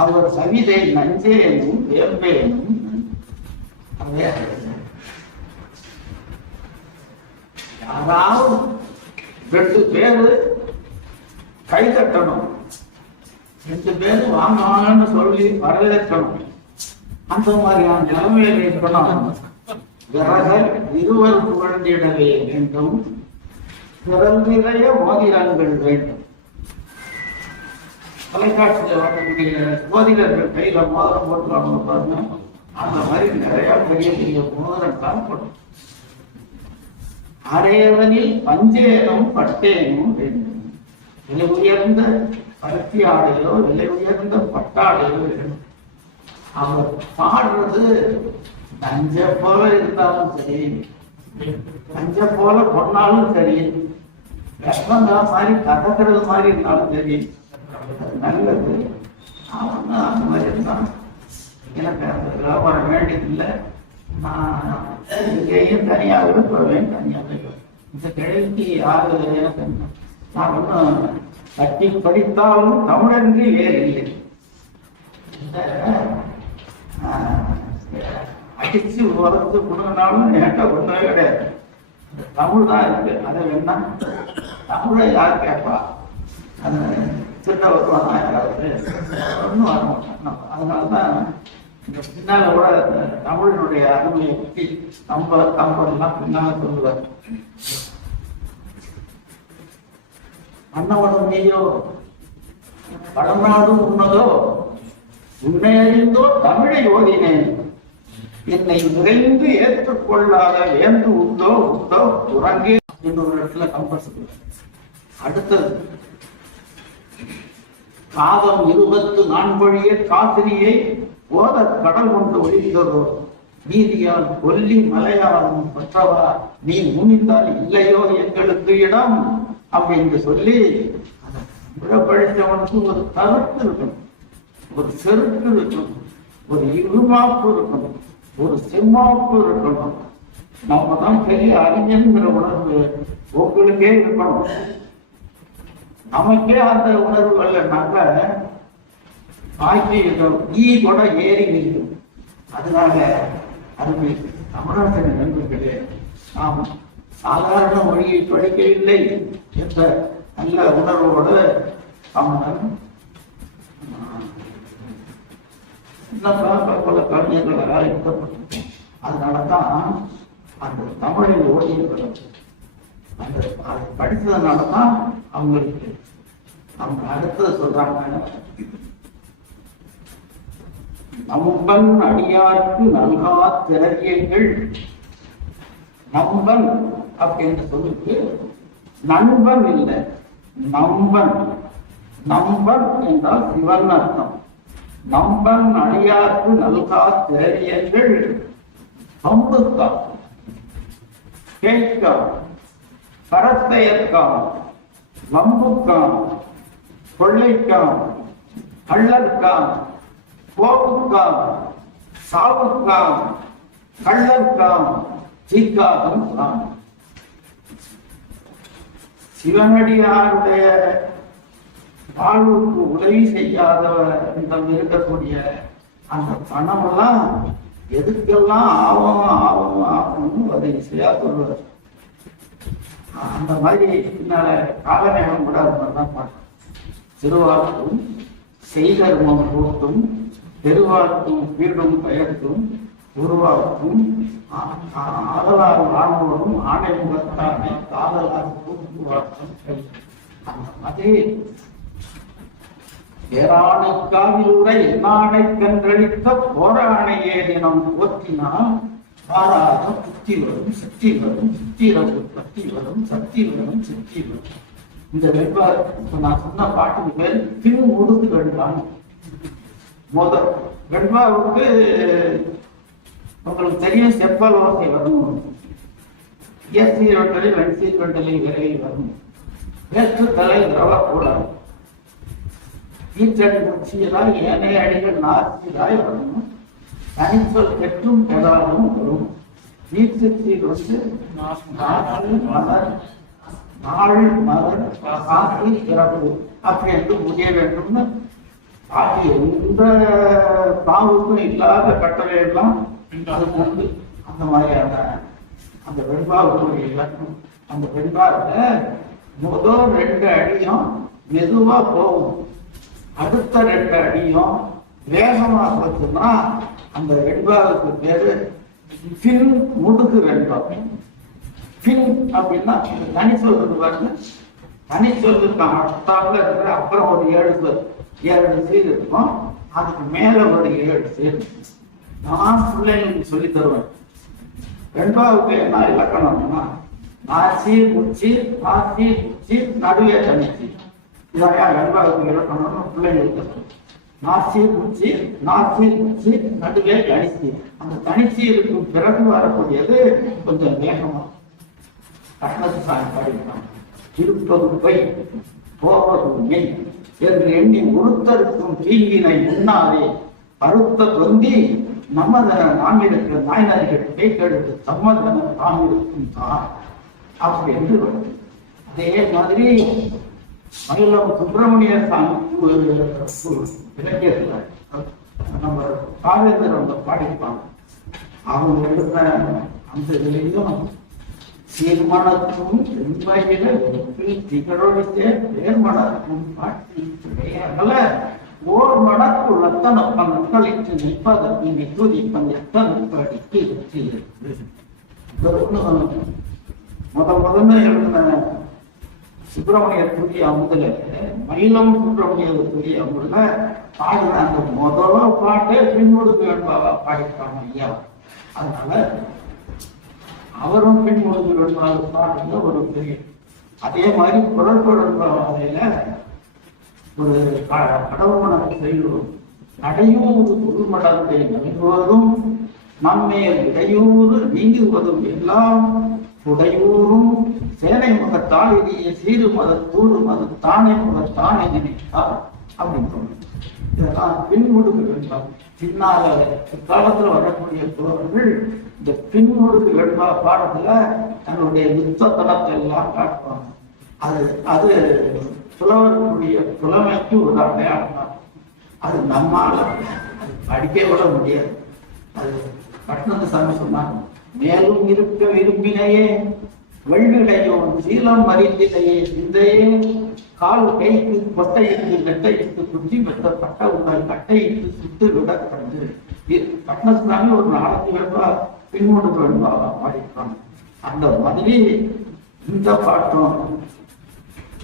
அவர் சவிதை நஞ்சேனும் வேம்பேனும். யாராவது 2 பேரு கை தட்டணும், 2 பேரு வாங்கன்னு சொல்லி வரவேற்கணும். அந்த மாதிரியான நிலைமையில இருக்கணும். விரல்கள் இருவர் புகழ்ந்திடவே வேண்டும், விரல் நிறைய மோதிரங்கள் வேண்டும். தொலைக்காட்சியில் வரக்கூடிய மோதிரர்கள் கையில மோதிரம் போட்டுருவாங்க பாருங்க, அந்த மாதிரி நிறைய பெரிய பெரிய மோதிரம் தான் போடும். அரையவனில் பஞ்சேனும் பட்டேனும் வேண்டும். விலை உயர்ந்த பருத்தி ஆடையோ விலை உயர்ந்த பட்டாடையோ வேண்டும். அவர் பாடுறது நஞ்ச போல இருந்தாலும் சரி, நஞ்ச போல பொண்ணாலும் சரி, வெப்பந்தா மாதிரி கதக்கிறது மாதிரி இருந்தாலும் சரி, நல்லது. அவன் அந்த மாதிரி இருந்தான். எனக்கு அந்த வியாபாரம் வேண்டியதில்லை, நான் இங்கேயும் தனியாக விடுப்பேன், தனியாக இந்த கிழக்கு யாரு எனக்கு நான் ஒன்றும் கட்டி படித்தாலும் தமிழன்று வேறு இல்லை. அடிச்சு வளர்த்து கொடுங்கனாலும் என்கிட்ட ஒன்றுமே கிடையாது. தமிழ் தான் இருக்கு. அதை வேணா தமிழை யார் கேட்பா? அது சின்ன வருவாங்க, யாராவது ஒன்றும் வர மாட்டாங்க. அதனாலதான் இந்த பின்னால கூட தமிழினுடைய அருமையை பற்றி கம்பெல்லாம் பின்னால சொல்லுவார். அன்னவனும் நீயோ வடநாடும் உன்னதோ உன்னை அறிந்தோ தமிழை ஓதினேன், என்னை விரைந்து ஏற்றுக்கொள்ளாத வேந்து உண்டோ உண்டோ உறங்கே இன்னொரு இடத்துல கம்பஸ். அடுத்தது காதம் 24 காத்திரியை ஓத கடல் கொண்டு ஒழிந்ததோ நீதியால் கொல்லி மலையாலும் பற்றவா நீ முனிந்தால் இல்லையோ எங்களுக்கு இடம் அப்படின்னு சொல்லி படித்தவனுக்கு ஒரு கருத்து இருக்கணும், ஒரு செருக்கு இருக்கணும், ஒரு இருமாப்பு இருக்கணும், ஒரு செம்மாப்பு இருக்கணும். நம்ம தான் பெரிய அறிஞர்ங்கிற உணர்வு உங்களுக்கே இருக்கணும். நமக்கே அந்த உணர்வு வரலனாக்க பாக்கி ஈ கூட ஏறி நிற்கும். அதனால அருமை தமிழக நண்பர்களே, நாம் சாதாரண மொழியை படிக்கவில்லை என்ற நல்ல உணர்வோடு தமிழன் பல கவிஞர்களால் எழுதப்பட்டிருக்கோம். அதனாலதான் அந்த தமிழில் ஓடியிருக்கிறோம். அந்த அதை படித்ததுனாலதான் அவங்களுக்கு அவங்க அடுத்தது சொல்றாங்க, நம்பன் அடியாருக்கு நல்கா திரவியங்கள். நம்பன் அப்படின்னு சொல்லிட்டு நண்பன் இல்லை, நம்பன். நம்பன் என்றால் சிவன் அர்த்தம். நம்பன் அடியாருக்கு நல்கா திரவியங்கள் பம்புக்காம், கேட்காம், கரத்தையற்காம், வம்புக்காம், கொள்ளைக்காம், கள்ளர்காம், கோவுக்காம், சாவுக்காம், கள்ளர்காம், சீக்காகம் காம். சிவனடியாருடைய வாழ்வுக்கு உதவி செய்யாதவர் இருக்கக்கூடிய அந்த பணமெல்லாம் எதுக்கெல்லாம் ஆகும் ஆகும் ஆகும்னு வரிசையா சொல்லுவார். அந்த மாதிரி பின்னால காலநேரம் கூட தான் பார்க்கணும். திருவாக்கும் செய்தர்மம் கூட்டும் பெருவாக்கும் வீடும் பெயர்த்தும் உருவாக்கும் ஆதலாறு ஆணவரும் ஆணை முகத்தானை காதலாறு கூட்டுவாக்கும். அதே பேராணைக்காவிலுரை என்னாடை கன்றளித்த போராணையே தினம் போற்றினால் வாராத புத்தி வரும் சக்தி வரும் சித்திரவு பத்தி வரும் சக்தி வரும் சித்தி வரும். இந்த வெண்பா இப்ப நான் சொன்ன பாட்டுக்கு பேர் பின் முடுது வெண்பான். முதல் வெண்பாவுக்கு உங்களுக்கு தெரியும் செப்பல் ஓசை வரும், இயற்சீர் வெண்டலை வெண்சீர் வெண்டலை விரைவில் வரும், வேற்று தலை ரவக்கூடாது, ஈற்றடி முச்சியதால் ஏனைய அடிகள் நாசியதாய் வரணும், தனிச்சொல் பெற்றும் பெறாலும் வரும், நீர்ச்சீர் வந்து மலர் நாள் மலர் காசி பிறப்பு அப்படி என்று முடிய வேண்டும்னு ஆகி எந்த பாவுக்கும் இல்லாத கட்டளை எல்லாம் அது கொண்டு அந்த மாதிரியான அந்த வெண்பாவுடைய இலக்கம். அந்த வெண்பாவில முதல் 2 அடியும் மெதுவா போகும், அடுத்த 2 அடியும் வேகமா போச்சுன்னா அந்த வெண்பாவுக்கு பேரு பின் முடுக்கு வெண்பா. பின் அப்படின்னா தனி சொல்றது பாருங்க, தனி சொல்லுக்கு அடுத்தாப்புல இருக்கிற அப்புறம் ஒரு 7 சீர் இருக்கும், அதுக்கு மேல ஒரு 7 சீர். நான் பிள்ளைங்களுக்கு சொல்லி தருவேன். வெண்பாவுக்கு என்ன இலக்கணம்னா நாசீர் முச்சீர் நாசீர் முச்சீர் நடுவே தனிச்சீர். இதான் வெண்பாவுக்கு இலக்கணம்னு பிள்ளைங்களுக்கு தருவேன். நாசீர் முச்சீர் நாசீர் முச்சீர் நடுவே தனிச்சீர். அந்த தனிச்சீருக்கு பிறகு வரக்கூடியது கொஞ்சம் வேகமா கஷ்ணத்து சாமி பாடிக்கலாம். இருப்பது பொய் போவது மெய் என்று எண்ணி ஒருத்தருக்கும் தீங்கினை முன்னாலே பருத்த தொந்தி நம்மதன நாம் இருக்கிற நாயனர்கள் கேட்கெடுத்து சம்மதன தாம் இருக்கும் தான் அப்படி என்று வருது. அதே மாதிரி மயிலம் சுப்பிரமணிய சாமி இலக்கியத்தில் நம்ம காவேந்தர் அவங்க பாடிப்பாங்க. அவங்க எழுத அந்த இதுலையும் சீர்மணக்கும் திகழொழித்தே பேர்மணக்கும் பாட்டி ஓர் மடக்கு லத்தன பங்களித்து நிற்பதற்கு நித்துதிப்பன் எத்தனுக்கு அடித்து முதல்ல எழுதின சுப்பிரமணியத்துடைய அமுதுல மயிலம் சுப்பிரமணியத்துடைய அமுதுல பாடுற அந்த முதல் பாட்டே பின்முடுக்கு வேண்பாவா பாடிப்பாங்க ஐயா. அதனால அவரும் பின்முடுக்கு வேண்பாக பாடுங்க ஒரு பெரிய. அதே மாதிரி குரல் தொடர்பாதையில ஒரு கடவுள் செய்கிறோம். நடையூறு உள்மடத்தை நல்குவதும் நம்மேல் இடையூறு நீங்குவதும் எல்லாம் உடையூறும் சேனை முகத்தால் இதைய சீரு மத தூடு மத தானே முகத்தானே நினைத்தார் அப்படின்னு சொன்னார். இதெல்லாம் பின்முடுக்கு வெண்பா. பின்னால இக்காலத்துல வரக்கூடிய புலவர்கள் இந்த பின்முடுக்கு வெண்பா பாடத்துல தன்னுடைய யுத்த தளத்தை எல்லாம் காட்டுவாங்க. அது புலவர்களுடைய புலமைக்கு ஒரு அடையாளம் தான். அது நம்மால படிக்க விட முடியாது. அது பட்டணத்து சாமி சொன்னாங்க, மேலும் இருக்க விரும்பினையே வெள்ளிடையோன் சீலம் மறிந்திலையே சிந்தையே கால் கைக்கு கொட்டையிட்டு நெட்டையிட்டு குத்தி வெட்டப்பட்ட உங்கள் கட்டையிட்டு சுட்டு விட கண்டு. பட்டணத்து சாமி ஒரு 4 வெண்பா பின்முடுக்கு வெண்பாவா பாடிப்பாங்க. அந்த மாதிரி இந்த பாட்டம்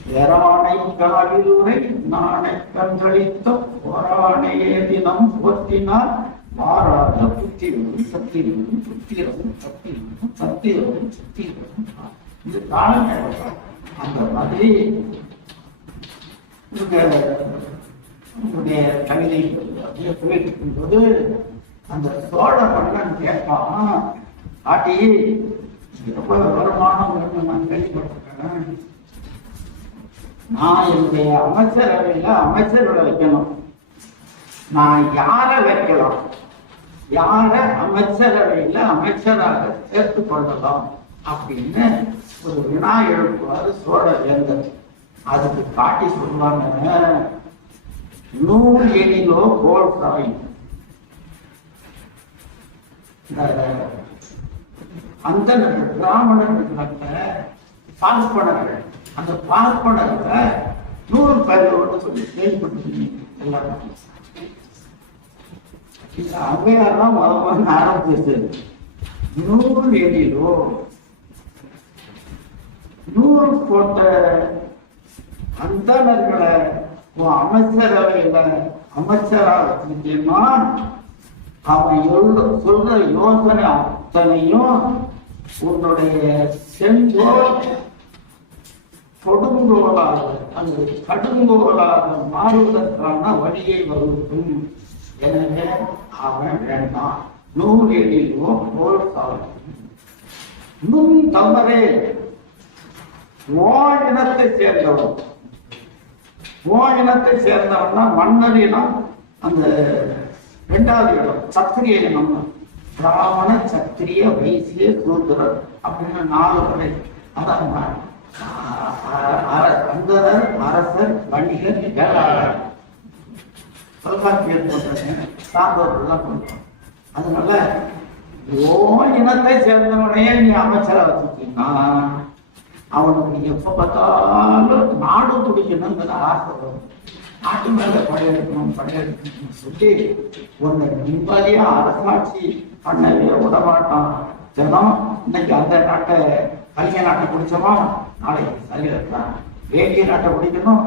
பேராணை காவிலுரை நாணை கன்றளித்த போராணையே தினம் போற்றினால் மாறாத புத்திரவும் சத்திரவும் புத்திரவும் சத்திரவும் சத்திரவும் சத்திரவும். இது காலம். அந்த மாதிரி உங்களுடைய கவிதை போயிட்டு இருக்கும்போது அந்த சோழ மன்னன் கேட்பான், ஆட்டி ரொம்ப வருமானம் நான் கேள்விப்பட்டிருக்கேன், நான் என்னுடைய அமைச்சரவையில அமைச்சர்களை வைக்கணும், நான் யாரை வைக்கலாம், யாரை அமைச்சரவையில அமைச்சராக சேர்த்துக் கொள்ளலாம் அப்படின்னு ஒரு வினா எழுப்புவாரு சோழ வேந்தர். அதுக்கு காட்டி சொல்லுவாங்க, நூல் எனிலோ கோல் சாய், அந்த பிராமணர்கள் பார்ப்பனர்கள், அந்த பார்ப்பனர்களை 100 பேரோட சொல்லி கேள்விப்பட்டு எல்லாரும் அவையாதான் முதல்ல ஆரம்பிச்சது. 100 எதிரோ 100 போட்ட அந்தனர்களை அமைச்சரவையில அமைச்சரா வச்சிருக்கேன்னா அவன் சொல்ற யோசனை அத்தனையும் உன்னுடைய செங்கோல் கொடுங்கோலாக அந்த கடுங்கோலாக மாறுவதற்கான வழியை வகுக்கும். எனவே அவன் வேண்டாம். 100 எதிரோ போல் நுண் தவறே இனத்தை சேர்ந்தவன். இனத்தை சேர்ந்தவன்னா மன்னரினா அந்த 2வது இடம் சத்திரிய இனம். பிராமண, சத்திரிய, வைசிய, சூத்திரர் அப்படின்னு 4 வகை. அதான் அந்தரர், அரசர், வணிகர், வேளாளர், தொல்காப்பியர் சார்ந்தவர்கள் தான் பண்றோம். அதனால இனத்தை சேர்ந்தவனையே நீ அமைச்சரா வச்சுட்டீங்கன்னா அவனுக்கு எப்ப பார்த்தாலும் நாடு பிடிக்கணுங்கிற ஆசை வரும். நாட்டு மேல படையெடுக்கணும்னு சொல்லி ஒன்னு நிம்மதியா அரசாட்சி பண்ணவே விடமாட்டான். ஜனம் இன்னைக்கு அந்த நாட்டை கலிங்க நாட்டை பிடிச்சோமா நாளைக்கு சலிதான் வேங்கிய நாட்டை பிடிக்கணும்,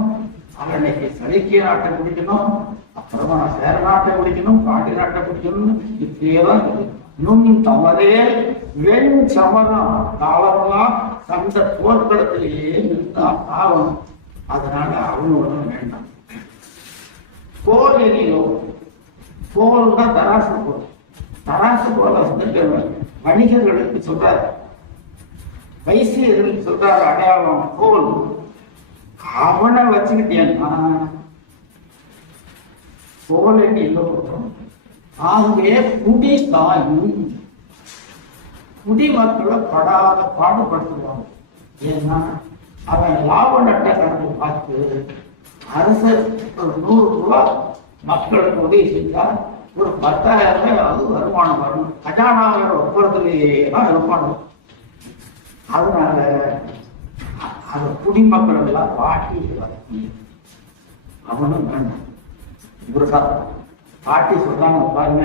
இன்னைக்கு சலிக்கிய நாட்டை பிடிக்கணும், அப்புறமா சேர நாட்டை பிடிக்கணும், பாண்டி நாட்டை பிடிக்கணும். இப்படியேதான் நுண் தவறே வெண் சமரம் காலமெல்லாம் அந்த போர்க்களத்திலேயே இருந்தான் ஆகணும். அதனால அவனோட வேண்டாம். போல் எனிலோ போல்னா தராசு போல். தராசு போல வந்துட்டு வணிகர்களுக்கு சொல்றாரு, வைசியர்களுக்கு சொல்றாரு அடையாளம் போல். அவனை வச்சுக்கிட்டேன்னா போல் எனிலோ ஆகவே குடி தாயும் குடிமக்களை படாத பாடுபடுத்துவாங்க. ஏன்னா அவன் லாப நட்ட கணக்கு பார்த்து அரசர் ஒரு 100 ரூபாய் மக்களுக்கு உதவி செஞ்சா ஒரு 10,000 ரூபாய் அது வருமானம் வரும். கஜானாவோட ஒப்புறதுலேயே தான் வருமானம். அதனால அந்த குடிமக்கள் எல்லாம் பாட்டி வளர்த்தி அவனும் வேண்டாம். இவருதான் பாட்டி சொல்றாங்க பாருங்க,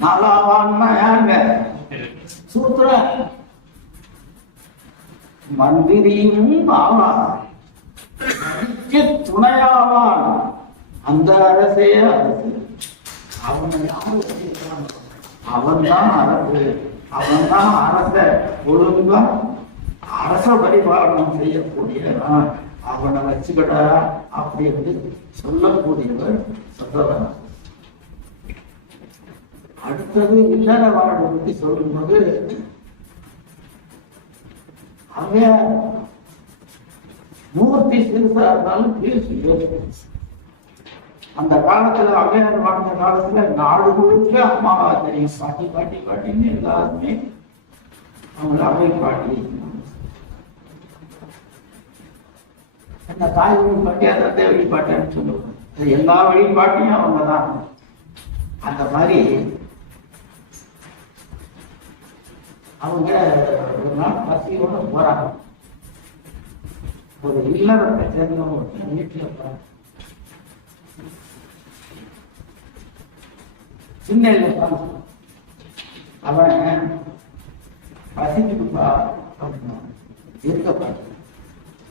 நாலாவான்னா யாருங்க? சூத்திர மந்திரியும் ஆவான், துணையாவான். அந்த அரசே அரசு. அவன் தான் அரசு, அவன் தான் அரச ஒழுங்கா அரச பரிபாலனம் செய்யக்கூடியவன். அவனை வச்சுக்கிட்டா அப்படி வந்து சொல்லக்கூடியவர் சொல்றவன். அடுத்தது இல்லற வாழ்வை பற்றி சொல்லும்போது அவன் மூர்த்தி சிறுசா இருந்தாலும் பேசி அந்த காலத்துல அவையார் வாழ்ந்த காலத்துல நாடு முழுக்க அம்மாவா தெரியும். பாட்டி பாட்டி பாட்டின்னு எல்லாருமே அவங்கள அவை பாட்டி. அந்த தாய் வழிபாட்டியா தந்தை வழிபாட்டியான்னு சொல்லுவாங்க. எல்லா வழிபாட்டையும் அவங்க தான். அந்த மாதிரி அவங்க ஒரு நாள் பசியோட போறாங்க. ஒரு இல்லறத்தை சேர்ந்தவங்க வீட்டுல போறாங்க. சின்ன அவன் பசிக்குப்பா அப்படின்னா இருக்கப்பா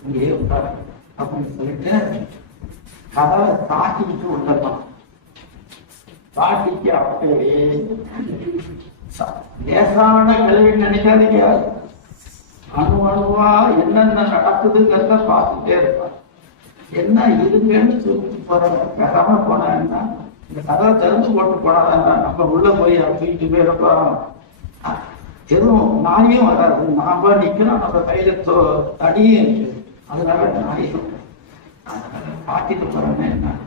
இங்கே உட்கார அப்படின்னு சொல்லிட்டு கதவை தாக்கிட்டு உள்ளதான். பாட்டிக்கு அப்பவே லேசான கல்வின்னு நினைக்காதீங்க. அணுவா என்னென்ன நடக்குதுங்கிறத பார்த்துட்டே இருப்பான். என்ன இருங்கன்னு சொல்லிட்டு போறாங்க. பேசாம போனா இந்த கதவை திறந்து போட்டு போனாதான் நம்ம உள்ள போய் தூக்கிட்டு போயிருப்போம். எதுவும் நாயும் வராது. நாம நிக்கணும், நம்ம கையில தடியும் இருக்கு. அதனால நாயும் பாட்டிட்டு போறேன்னு என்ன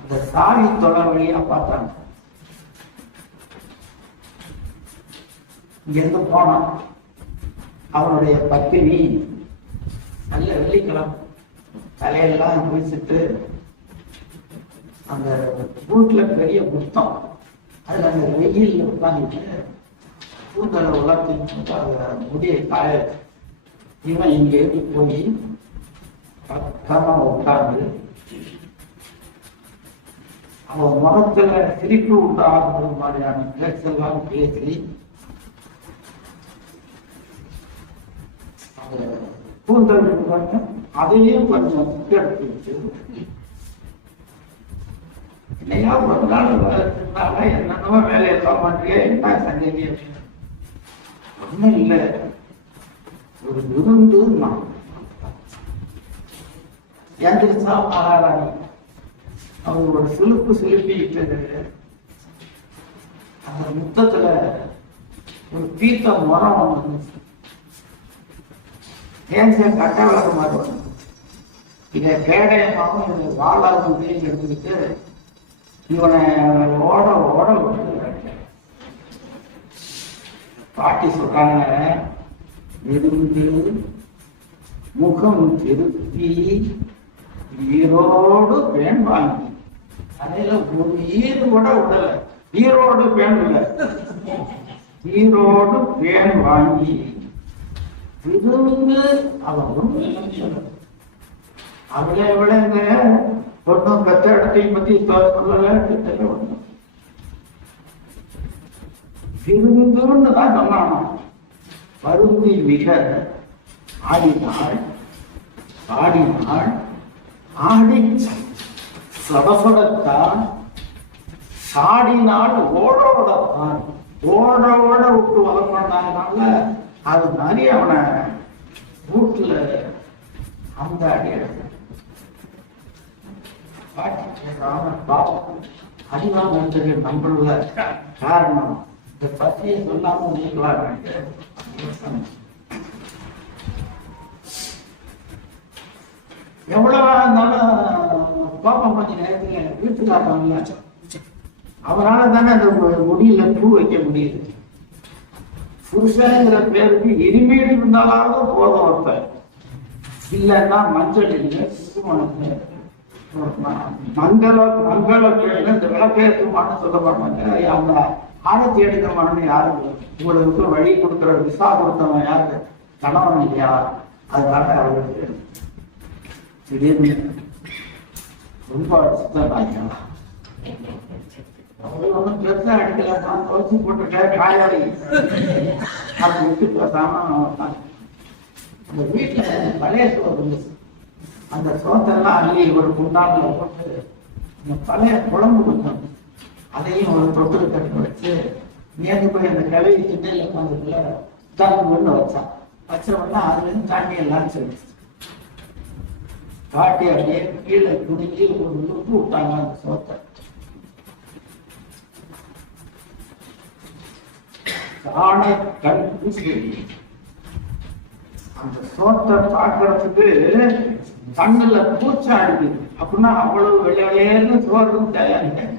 அந்த சாவி தொலை வழியா பார்த்தாங்க. இங்கிருந்து போனான். அவனுடைய பத்தினி நல்ல வெள்ளிக்கிழமை தலையெல்லாம் குளிச்சுட்டு அந்த வீட்டுல பெரிய புத்தம், அதுல அந்த வெயில் உட்காந்துட்டு கூந்தலை உலர்த்திட்டு அதை முடியை காய இவன் இங்கேருந்து போய் பக்கமா உட்கார்ந்து அவன் முகத்துல சிரிப்பு உண்டாகிறது மாதிரியான பேச்செல்லாம் பேசி கூந்தல் அதையும் கொஞ்சம் எடுத்து இல்லையா ஒரு நாள் இருந்தாங்க என்னென்னமோ வேலையை சொல்ல மாட்டேங்க, என்ன சங்கதி ஒன்றும் இல்லை, ஒரு விருந்து நான் எந்திரிச்சா மகாராணி அவங்க ஒரு சிலுப்பு சிலுப்பிட்டு அந்த முத்தத்துல ஒரு பீத்த மரம் வந்துச்சு, தேஞ்ச கட்ட விளக்க மாதிரி இதை கேடயமாகவும் இதை வாழாவும் எடுத்துக்கிட்டு இவனை ஓட ஓட விட்டு பாட்டி சொல்றாங்க, இருந்து முகம் திருப்பி ஈரோடு பேன் வாங்கி, அதையில ஒரு ஈடு கூட விடல, ஈரோடு பேன் இல்லை, ஈரோடு பேன் வாங்கி இருந்து அவன் அவளை விடங்க ஒன்றும் பெற்ற இடத்தையும் பத்தி சொல்லல, விருந்துன்னு தான் சொன்னானோ. பருந்தி மிக ஆடினாள் ஆடினாள் ஆடி சடசடத்தான் சாடினாள் ஓடோடத்தான் ஓட ஓட விட்டு வளர்ப்பாங்க. அது மாதிரி அவனை வீட்டுல அந்த அடி அறிவாங்க நம்மள காரணம் இந்த பத்தியை சொல்லாம நீக்கலாம். எவ்வளவா இருந்தாலும் கோபம் கொஞ்ச நேரத்துல வீட்டுக்காரங்கள அவரால் தானே அந்த முடியல பூ வைக்க முடியுது. புருஷங்கிற பேருக்கு இனிமேல் இருந்தாலும் போதும் ஒருத்தர், இல்லைன்னா மஞ்சள் இல்லை குங்குமம் மங்கள மங்கள பேருன்னு இந்த விளக்கேற்றுமான்னு சொல்ல மாட்டாங்க. அந்த ஆழத்தி எடுக்கமானு யாரும் உங்களுக்கு வழி கொடுக்குற விசா கொடுத்தவன் யாரு? கணவன் இல்லையா? அதனால அவருக்கு திடீர்னு ரொம்ப அடிச்சுதான் அவங்க ஒன்றும் பெருசா அடிக்கல, தோசி போட்டுக்க காயாடி அதை விட்டு பேசாம அந்த வீட்டுல பழைய சோறு இருந்துச்சு. அந்த சோத்தெல்லாம் அள்ளி ஒரு குண்டான்ல போட்டு அந்த பழைய குழம்பு கொஞ்சம் அதையும் ஒரு தொட்டு கட்டி வச்சு நேற்று போய் அந்த கழுவி சின்னையில உட்காந்துக்குள்ள தண்ணி வச்சான். வச்சவொன்னா அதுல இருந்து தண்ணி எல்லாம் செலுத்து காட்டி அப்படியே கீழே குடிக்கி ஒரு உப்பு விட்டாங்க அந்த சோத்தை. ஆணை கண் பூசி அந்த சோத்தை பார்க்கறதுக்கு கண்ணுல பூச்சா அடிக்குது. அப்படின்னா அவ்வளவு வெளியேன்னு சோறு தயாரிக்க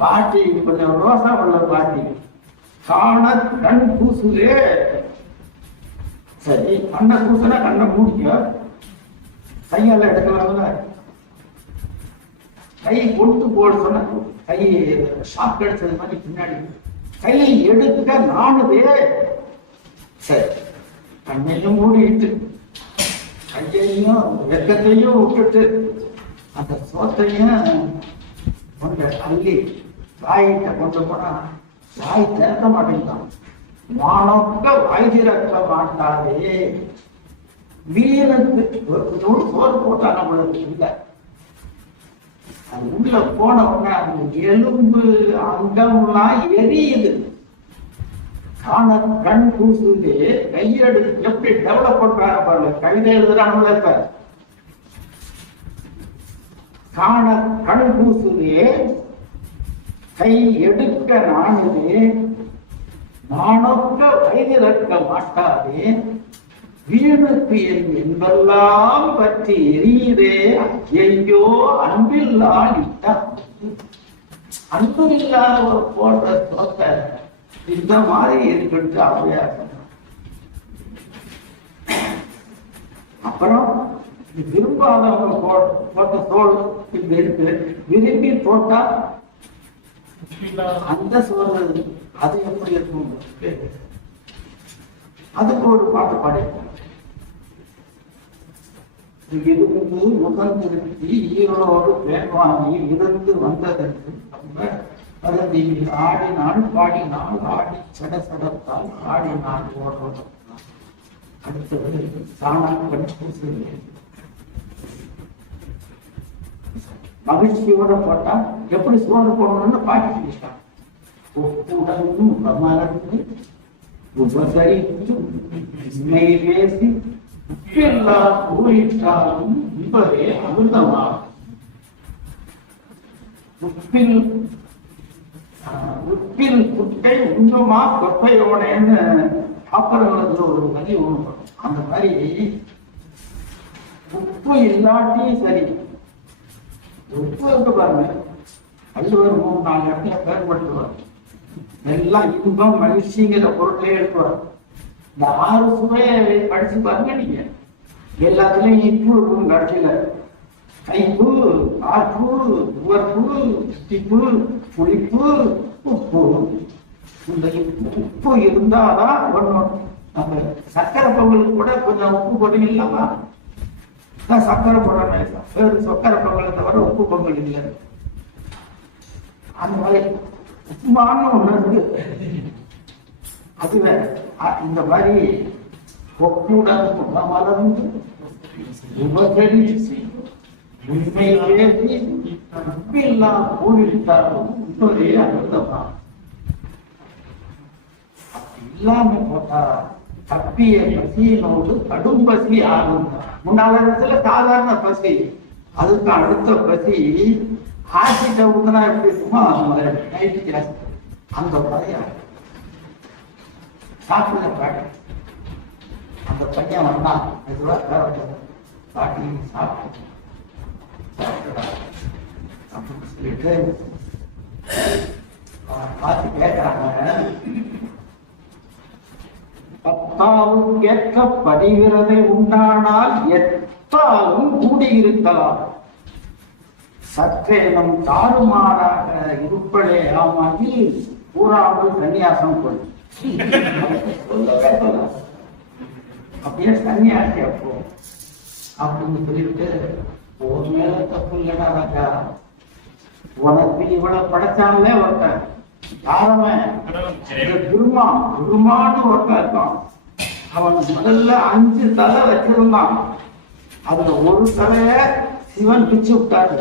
பாட்டி கொஞ்சம் ரோசா உள்ள பாட்டி காண கண் பூசுலே. சரி, கண்ணை பூசுனா கண்ணை மூடிக்க, கையால எடுக்கலாம்ல. கை கொண்டு போட சொன்ன கை ஷாக் அடிச்சது மாதிரி பின்னாடி கை எடுக்க நானுதே. சரி, கண்ணையும் மூடிட்டு கையையும் வெக்கத்தையும் விட்டுட்டு அந்த சோத்தையும் கொண்ட அள்ளி வாயிட்ட கொண்டு போனா வாய் திறக்க மாட்டேங்கிறான். மானொக்க வாய் திறக்க மாட்டாதே. வீரனுக்கு ஒரு சோறு போட்டாங்க நம்மளுக்கு இல்லை. அது உள்ள போன உடனே அந்த எலும்பு அங்கம்லாம் எரியுது. காண கண் பூசுது. கையெடு எப்படி டெவலப் பண்றாங்க பாருங்க, கவிதை எழுதுறாங்க. இப்ப காண கண் பூசுதே, கை எடுக்க நானுதே, நானொக்க வயதிறக்க மாட்டாதே, வீணுக்கு என் என்பெல்லாம் பற்றி எரியுதே, ஐயோ அன்பில்லா இட்டா. அன்பு இல்லாத போன்ற சோத்தை இந்த மாதிரி இருக்கிறது அப்படியா. அப்புறம் விரும்பாதவங்க போட்ட தோல் இப்படி இருக்கு, விரும்பி போட்டா அந்த சோறு அது எப்படி இருக்கும்? அதுக்கு ஒரு பாட்டு பாடிருக்கோம். இருந்து முகந்திருத்தி ஈரோடு வேண்வாங்கி இருந்து வந்ததற்கு வருந்தி ஆடினான் பாடினான் ஆடி சடசடத்தால் ஆடினான் ஓடுவதும். அடுத்தது சாணம் கண்டு மகிழ்ச்சியோட போட்டா எப்படி சோறு போடணும்னு பாட்டி சொல்லிட்டான். ஒப்புடனும் மலர்ந்து உபசரித்து உண்மை பேசி உப்பெல்லா கூறிட்டாலும் என்பதே அமிர்தமா. உப்பில் புட்டை உண்ணுமா கொப்பையோடன்னு பாப்பரங்களுக்கு ஒரு வரி ஒண்ணு. அந்த மாதிரி உப்பு இல்லாட்டியும் சரி, உப்பு இருக்கு பாருங்க, வள்ளுவர் 3-4 இடத்துல பயன்படுத்துவார். எல்லாம் இன்பம் மகிழ்ச்சிங்கிற பொருட்களே எடுத்துவார். இந்த 6 சுவையை படிச்சு பாருங்க நீங்க. எல்லாத்துலயும் இப்பு இருக்கும், கடைசியில கைப்பு, ஆப்பு, உவர்ப்பு, திப்பு, புளிப்பு, உப்பு. இந்த உப்பு இருந்தாதான் ஒண்ணும். நம்ம சக்கரை பொங்கலுக்கு கூட கொஞ்சம் உப்பு போட்டீங்களாமா, சக்கரை போடணும். சக்கரை பொங்கலை தவிர உப்பு பொங்கல் இல்லை. அந்த மாதிரி உப்புமான்னு ஒண்ணு இருக்கு, அது வேற. இந்த மாதிரி ஒப்புடன் மலர்ந்து உபசரித்து உண்மை பேசி உப்பெல்லாம் கூடிட்டாலும் உண்மையே அமிர்தமா. இல்லாம போட்டா தப்பிய பசியினோடு கடும் பசி ஆகும். முன்னால இடத்துல சாதாரண பசி, அதுக்கு அடுத்த பசி ஆசிட்ட ஊத்துனா எப்படி இருக்குமோ அந்த பைய சாப்பிட பாட்டி. அந்த பையன் வந்தா மெதுவா பாட்டி சாப்பிட்டு அப்படின்னு சொல்லிட்டு பார்த்து கேட்கிறாங்க. பத்தாவும் ஏற்ற படிகிறதை உண்டானால் எத்தாலும் கூடியிருக்கலாம், சற்றேனும் தாறுமாறாக இருப்பதே ஆமாகி கூறாமல் சன்னியாசம் கொள்ளும். அப்படியே சன்னியாசி அப்போ அப்படின்னு சொல்லிட்டு, ஒரு மேல தப்பு இல்லடா ராஜா, உனக்கு இவ்வளவு படைச்சாலே ஒருத்தன் யாரவன் குருமான்னு ஒருத்தன் இருக்கான். அவன் முதல்ல 5 தலை வச்சிருந்தான். அதுல ஒரு தலைய சிவன் பிச்சு விட்டாரு.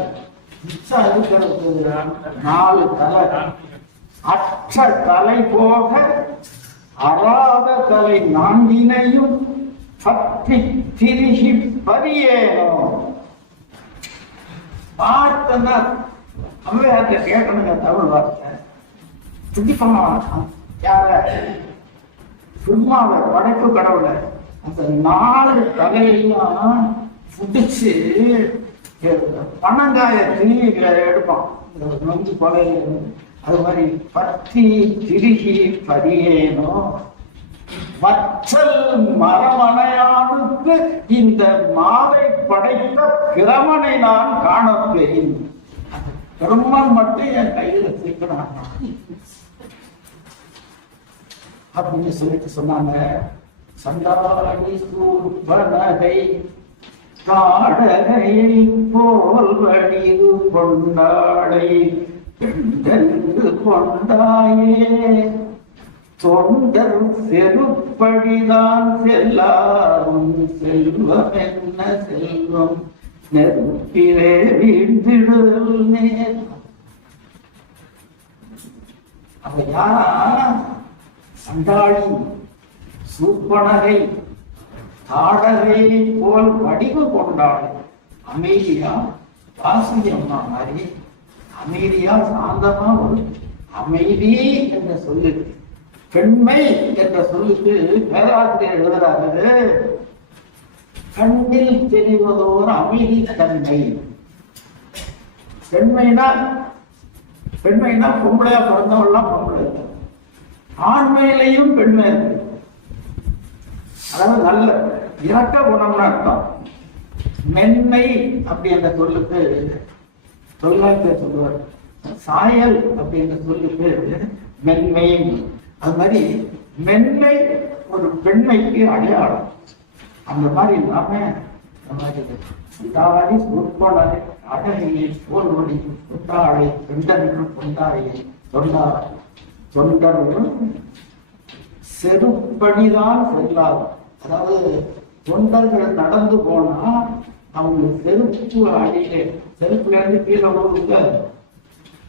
மிச்சம் இருக்கிறது 4 தலை. அற்ற தலை போக அறாத தலை 4னையும் பற்றி திரிகி பரியேனும். பார்த்தா அம்மையார்ட்ட கேட்கணுங்க தமிழ் வார்த்தை. துடிப்பமா யார சும்மாவை படைப்பு கடவுளை அந்த 4 தலையெல்லாம் புடிச்சு பனங்காய திணிகளை எடுப்பான் நொஞ்சு கொலையில. அது மாதிரி பத்தி திருகி பரியேனும் வற்றல் மரமனையானுக்கு இந்த மாலை படைத்த பிரமனை நான் காணப்பேன். பிரம்மன் மட்டும் என் கையில சிக்கணும் அப்படின்னு சொல்லிட்டு சொன்னாங்க. சண்டாளி சூர்பனகை காடகையை போல் வடிவு கொண்டாடை கொண்டாயே தொண்டர் செருப்படிதான் செல்லாரும் செல்வம் என்ன செல்வம் நெருப்பிலே வீழ்ந்திடுதல் நேர். அவ யாரா? சண்டாளி சூர்பனகை தாடகை போல் வடிவு கொண்டாள். அமைதியா வாசுகி அம்மா மாதிரி அமைதியா சாந்தமா ஒரு அமைதி என்ற சொல்லு, பெண்மை என்ற சொல்லுக்கு பேராசிரியர் எழுதுறாரு, கண்ணில் தெரிவதோர் அமைதி தன்மை. பெண்மைனா பொம்பளையா பிறந்தவெல்லாம் பொம்பளை, ஆண்மையிலையும் பெண்மை இருக்கு. அதாவது நல்ல இறக்க குணம்னு அர்த்தம். மென்மை அப்படின்ற சொல்லுக்கு தொழிலாளர் சொல்லுவார். சாயல் அப்படின்ற சொல்லுக்கு மென்மை. அது மாதிரி மென்மை ஒரு பெண்மைக்கு அடையாளம். அந்த மாதிரி இல்லாம சுட்டாடி சுற்கொண்டாய் அழகியை சோர்வடி சுட்டாடை தொண்டர்கள் கொண்டாயை தொண்டர்கள் செருப்படிதான் செல்லாது. அதாவது தொண்டர்கள் நடந்து போனா அவங்க செருப்பு அடியிலே செருப்புல இருந்து கீழே விழுவுங்க.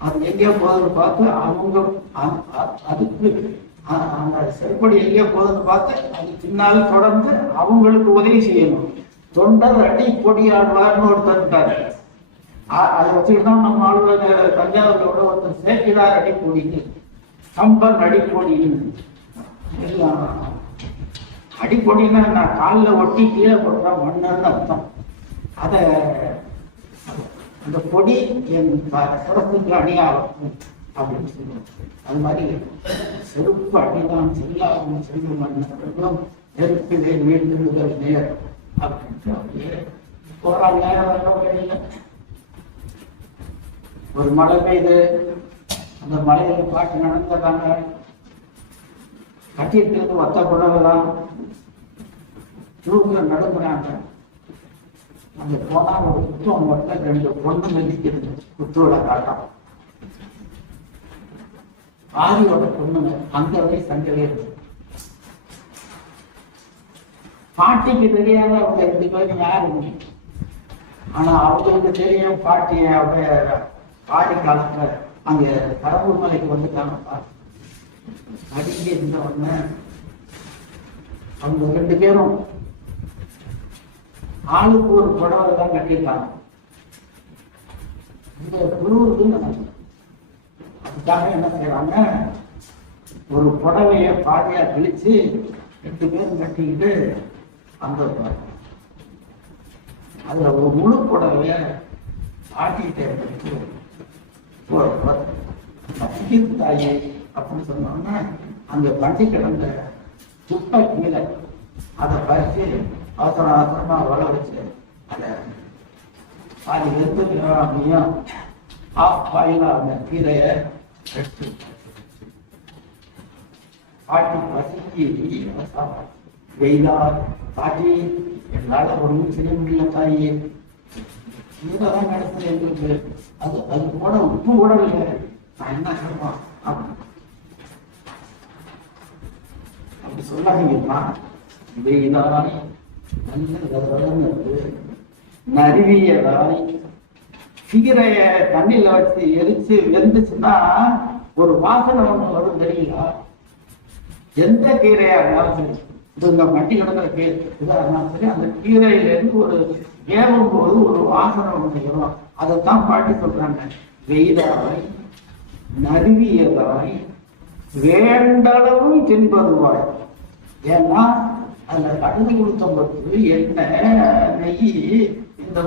அது எங்கேயோ போகுதுன்னு பார்த்து அவங்க அதுக்கு அந்த செருப்படி எங்கேயோ போகுதுன்னு பார்த்து அது பின்னால் தொடர்ந்து அவங்களுக்கு உதவி செய்யணும். தொண்டர் அடி கொடியாடுவார்னு ஒருத்தர். அதை வச்சுக்கிட்டு தான் நம்ம ஆளுநர் தஞ்சாவூரோட ஒருத்தர் சேக்கிடார் அடிக்கொடிக்கு கம்பன் அடிக்கொடின்னு எல்லாம். அடிப்பொடினா நான் காலில் ஒட்டி கீழே போடுற மண்ணுன்னு அர்த்தம். அத அந்த பொடி என் சிறப்புக்கு அணியாகும் அப்படின்னு சொல்லுவோம். அது மாதிரி செருப்பு அடிதான் செல்லாகும் செல்லும் மண்ணும் நெருப்பிலே வீழ்ந்துடுதல் நேர் அப்படின்னு போறாங்க. நேரம் ஒரு மழை பெய்து அந்த மலையில பாட்டு நடந்துடுறாங்க. கட்டிட்டு ஒத்த புடவைதான் தூக்குல நடுங்குறாங்க. அங்க போனா ஒரு குத்தம் மட்டும் 2 பொண்ணு மெதிக்கிறது. குத்தோட காட்டம் ஆதியோட பொண்ணுங்க அந்த வரை சண்டையிலே இருக்கு. பாட்டிக்கு தெரியாத அவங்க 2 பேரும் யாருங்க. ஆனா அவங்களுக்கு தெரியும் பாட்டிய அவங்க பாடி காலத்துல அங்க கடவுள் மலைக்கு வந்துட்டாங்க. அடிக்க இருந்த உடனே அவங்க 2 பேரும் ஆளுக்கு ஒரு புடவை தான் கட்டியிருக்காங்க. இந்த குழுவுக்குன்னு அதுக்காக என்ன செய்யறாங்க, ஒரு புடவைய பாதியா கிழிச்சு 2 பேரும் கட்டிக்கிட்டு அந்த அதுல ஒரு முழு புடவைய ஆட்டிக்கிட்டே தாயே அப்படின்னு சொன்னோம்னா அந்த பண்டி கிடந்த துப்பை கீழே அதை பறிச்சு அவசரமா வள வச்சு அதை பாதி எடுத்து ஆஃப் பாயில அந்த கீரைய எடுத்து பாட்டி பசிக்கு வெயிலா பாட்டி என்னால ஒன்றும் செய்ய முடியல தாயே, கீரைதான் நடத்துது எங்களுக்கு. அது கூட உப்பு கூட இல்லை, நான் என்ன செய்வோம் அப்படி சொல்லாதீங்கம்மா. வெயிலாய் நறுவியதாய் கீரைய தண்ணியில வச்சு எரிச்சு வெந்துச்சுன்னா ஒரு வாசனை ஒண்ணு வரும் தெரியுங்களா? எந்த கீரையா இருந்தாலும் சரி, இந்த மட்டி கிடக்கிற கீரை இதா இருந்தாலும் சரி, அந்த கீரையில இருந்து ஒரு வேவும் போது ஒரு வாசனை ஒண்ணு வரும். அதைத்தான் பாட்டி சொல்றாங்க. வெயிலாய் நறுவியதாய் வேண்டளவும் தின்பதுவாய். ஏன்னா அந்த கடுகு உளுத்தம்பருப்பு எண்ணெய் நெய் இந்த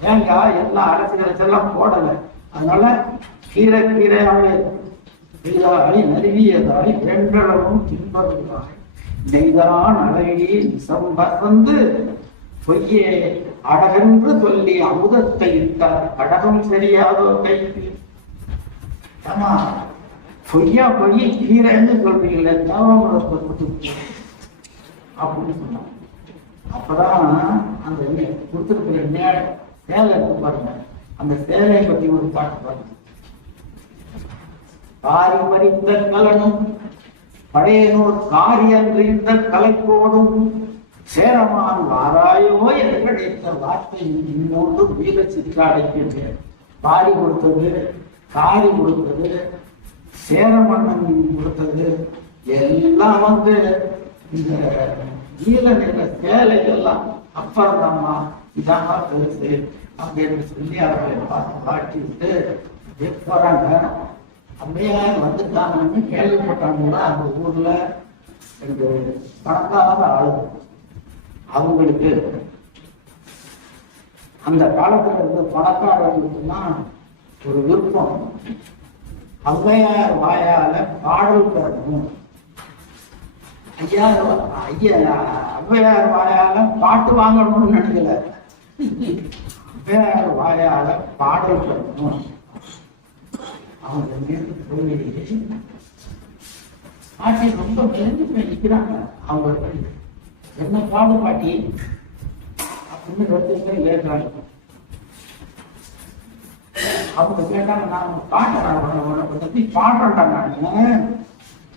தேங்காய் எல்லாம் அரைச்செல்லாம் போடலை. அதனால கீரையாவே வெயிலாய் நறுவியதாய் வேண்டளவும் தின்பதுவாய் நெய்தான் அழகி சம்பந்து பொய்யே அடகென்று சொல்லி அமுதத்தை இட்டார் அடகம் சரியாதோ கைக்கு. ஆமா, பொய்யா பொய் கீரைன்னு சொல்றீங்களே அப்படின்னு சொன்னாங்க. அப்பதான் அந்த கொடுத்துருக்கிற சேலை இருக்கு பாருங்க, அந்த சேலையை பத்தி ஒரு பாட்டு பாருங்க. காரி மறிந்த கலனும் பழையனூர் காரியன்ற கலைப்போடும் சேரமான் வாராயோ என்று கிடைத்த வார்த்தை இன்னொன்று வீர சிற்றாடைக்கு பாரி கொடுத்தது, காரி கொடுத்தது, சேரமன்னன் கொடுத்தது எல்லாம் இந்த நீல நிற சேலைகள்லாம் அப்புறம் தான்மா இதாமா பெருசு அப்படின்னு சொல்லி அவர்களை பாட்டி விட்டு போறாங்க. அம்மையார் வந்துட்டாங்கன்னு கேள்விப்பட்டாங்கன்னா அந்த ஊர்ல ரெண்டு பணக்கார ஆளுங்க. அவங்களுக்கு அந்த காலத்துல இருந்த பணக்காரர்களுக்குன்னா ஒரு விருப்பம், அம்மையார் வாயால பாடல் பெறணும். ஐயா அம்மையார் வாயால பாட்டு வாங்கணும்னு நினைக்கல, வேற வாயால பாடல் பண்ணணும். அவங்க போய் பாட்டி ரொம்ப மெலிஞ்சு போய் நிற்கிறாங்க. அவங்க என்ன பாடு பாட்டி அப்படின்னு 2 பேர் கேட்கிறாங்க. அவங்க கேட்டாங்க, நான் பாடுறேன் பத்தி பாடுறேன்டா நான்.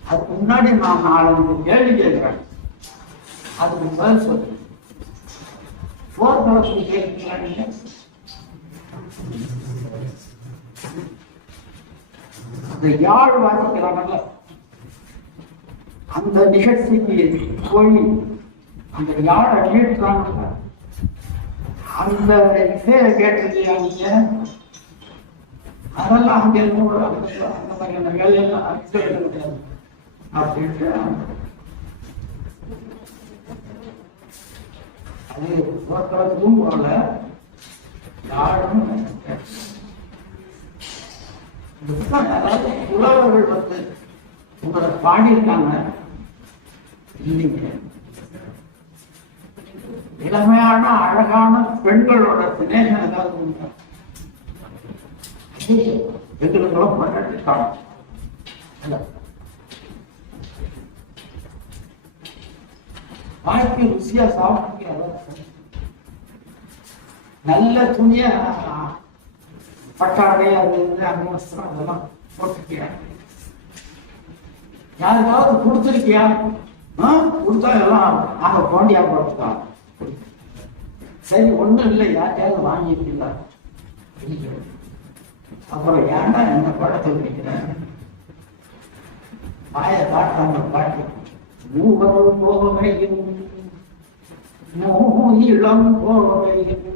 அதுக்கு முன்னாடி நான் 4 கேள்வி கேட்கிறேன், அதுக்கு பதில் சொல்லு. போர்க்களத்துக்கு கேட்கிறீங்களா நீங்க? அந்த யாழ் வாசிக்கிறாங்கல்ல, அந்த நிகழ்ச்சிக்கு போய் அந்த யாழை மீட்டுறாங்க, அந்த இசையை கேட்டிருக்கீங்க நீங்க? அதெல்லாம் அங்கே அந்த மாதிரியான வேலையெல்லாம் முடியாது அப்படின்ட்டு அது போர்க்களத்துக்கும் போகல, யாரும் அதாவது புலவர்கள் உங்களை பாடியிருக்காங்க இல்லைங்க. இளமையான அழகான பெண்களோட சிநேகம் ஏதாவது உண்டா? எங்களுக்கெல்லாம் பண்ணி காணும். வாழ்க்கை ருசியா சாப்பிட்டு நல்ல துணிய பட்டாடை அது அங்கவஸ்திரம் அதெல்லாம் போட்டுக்கியா? யாருக்காவது கொடுத்துருக்கியா? கொடுத்தா எல்லாம் நாங்க போண்டியா போட்டுக்கலாம். சரி, ஒண்ணும் இல்லை, யார்கிட்டயாவது வாங்கிட்டீங்களா? அப்புறம் ஏன்டா என்ன படத்தை பிடிக்கிறேன்? வாய காட்டாங்க பாட்டி. மூவரும் போகையும் இளம் போகையும்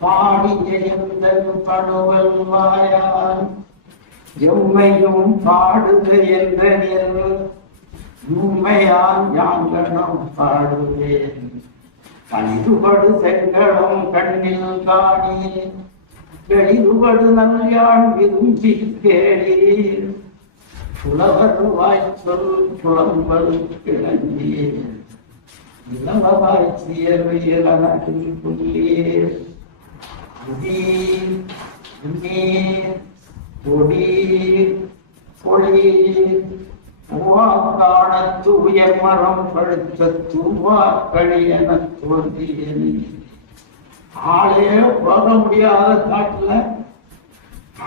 பாடி ஜெயந்தன் பணுவல் வாயால் எம்மையும் பாடுக என்ற உண்மையான் யாங்கனம் பாடுவேன். கணிதுபடு செங்களும் கண்ணில் காணீர், வெளிதுபடு நல்யான் விரும்பி கேளீர். புலவர் வாய்ச்சொல் புலம்பல் கிளந்தீர், இளவாய்ச்சியர் இளநகில் புள்ளீர். காணத்து உயர் மரம் படுத்த தூவாக்களி என தோன்றியது. ஆளே போக முடியாத காட்டுல,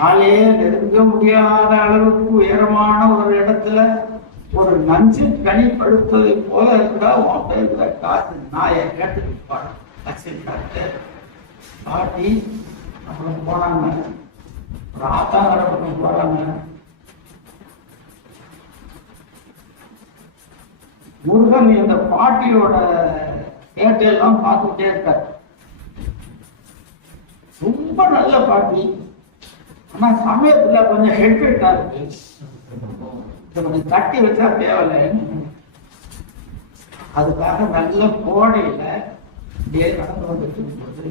ஆளே நெருங்க முடியாத அளவுக்கு உயரமான ஒரு இடத்துல ஒரு நஞ்சு கனி படுத்ததை போல இருந்தா உன் பேருல காசு நாயை கேட்டுப்பாடு பாட்டி. அப்புறம் போனாங்க, ஒரு ஆத்தாங்கர பக்கம் போறாங்க. முருகன் இந்த பாட்டியோட கேட்டையெல்லாம் பார்த்துட்டே இருக்காரு. ரொம்ப நல்ல பாட்டி, ஆனா சமயத்துல கொஞ்சம் ஹெட்வெட்டா இருக்கு, கொஞ்சம் தட்டி வச்சா தேவையில்லைன்னு. அதுக்காக நல்ல கோடையில நடந்து வந்துட்டு இருக்கும்போது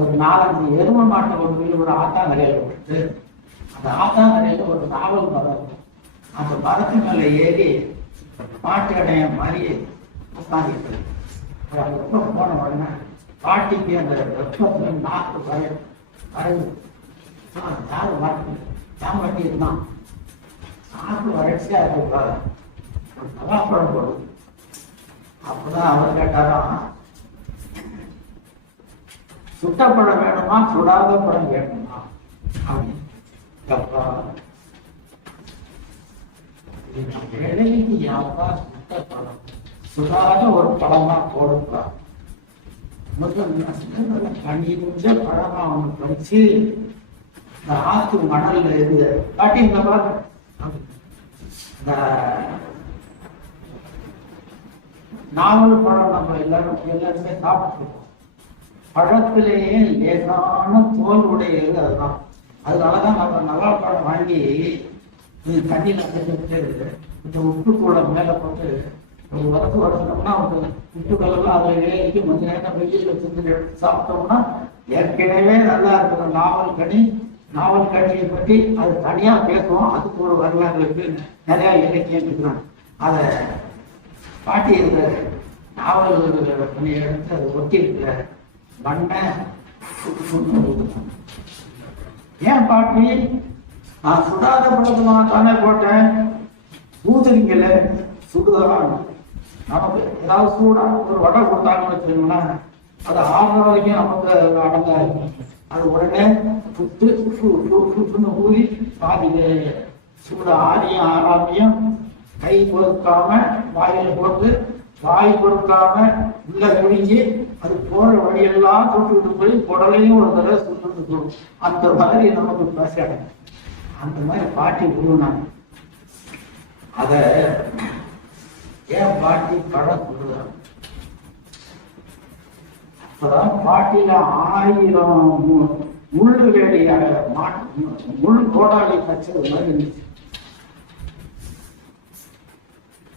ஒரு 4-5 எரும மாட்டை கொண்டு போய் ஒரு ஆத்தாங்கரையில விட்டு, அந்த ஆத்தாங்கரையில ஒரு நாவல் மரம், அந்த மரத்து மேல ஏறி பாட்டு கடைய மாதிரி உட்காந்துட்டு போன உடனே பாட்டிக்கு அந்த வெப்பத்துல நாக்கு வரையுது. யாரு வாட்டி ஏன் வட்டி இருந்தான், நாக்கு வறட்சியா இருப்பாரு, ஒரு நவாப்பழம் போடுது. அப்பதான் அவர் கேட்டாராம், சுட்ட பழம் வேணுமா சுடாத பழம் வேணுமா அப்படின்னு. யாப்பா சுட்ட பழம், சுடாத ஒரு பழமா போடுப்பா. கணிஞ்ச பழமா அவனு படிச்சு இந்த ஆத்து மணல்ல இருந்து காட்டி இந்த பழம் இந்த நாவல் பழம் நம்ம எல்லாருமே சாப்பிட்டுருக்கோம். பழத்திலேயே லேசான தோல் உடையது அதுதான். அதனாலதான் நம்ம நல்லா பழம் வாங்கி தண்ணியில கட்டிட்டு இந்த உப்பு கூட மேல போட்டு ஒரு வருஷம்னா உப்பு கலர்லாம் அதில் ஏறிக்கு கொஞ்ச நேரம் வெயில செஞ்சு எடுத்து சாப்பிட்டோம்னா ஏற்கனவே நல்லா இருக்கிற நாவல் கனியை பற்றி அது தனியா பேசுவோம். அதுக்கு ஒரு வரலாறு இருக்கு, நிறைய இலக்கியம் இருக்கிறாங்க. அதை பாட்டி இருக்கிற நாவல் கனியை எடுத்து அதை ஒட்டி இருக்கிற பண்ண ஏன் பாட்டி நான் சுடாத பழத்தை நான் தானே போட்டேன், ஊதுறீங்கள சுடுதலாம். நமக்கு ஏதாவது சூடா ஒரு வடை கொடுத்தாங்கன்னு வச்சுக்கோங்களேன், அது 6 வரைக்கும் நமக்கு அடங்காது. அது உடனே ஊதி பாதியில சூடு ஆறியும் ஆறாமையும் கை கொடுக்காம வாயில போட்டு வாய் கொடுக்காம உள்ள குடிஞ்சி அது போற வழியெல்லாம் தொட்டுக்கிட்டு போய் குடலையும் ஒரு தடவை சுட்டு. அந்த மாதிரி நமக்கு பசி அடையும். அந்த மாதிரி பாட்டி விடுவாங்க. அத ஏன் பாட்டி படம் சொல்லுறாங்க? அப்பதான் பாட்டில 1000 முள்ளு வேலையாக முள் கோடாலி கச்சது மாதிரி இருந்துச்சு.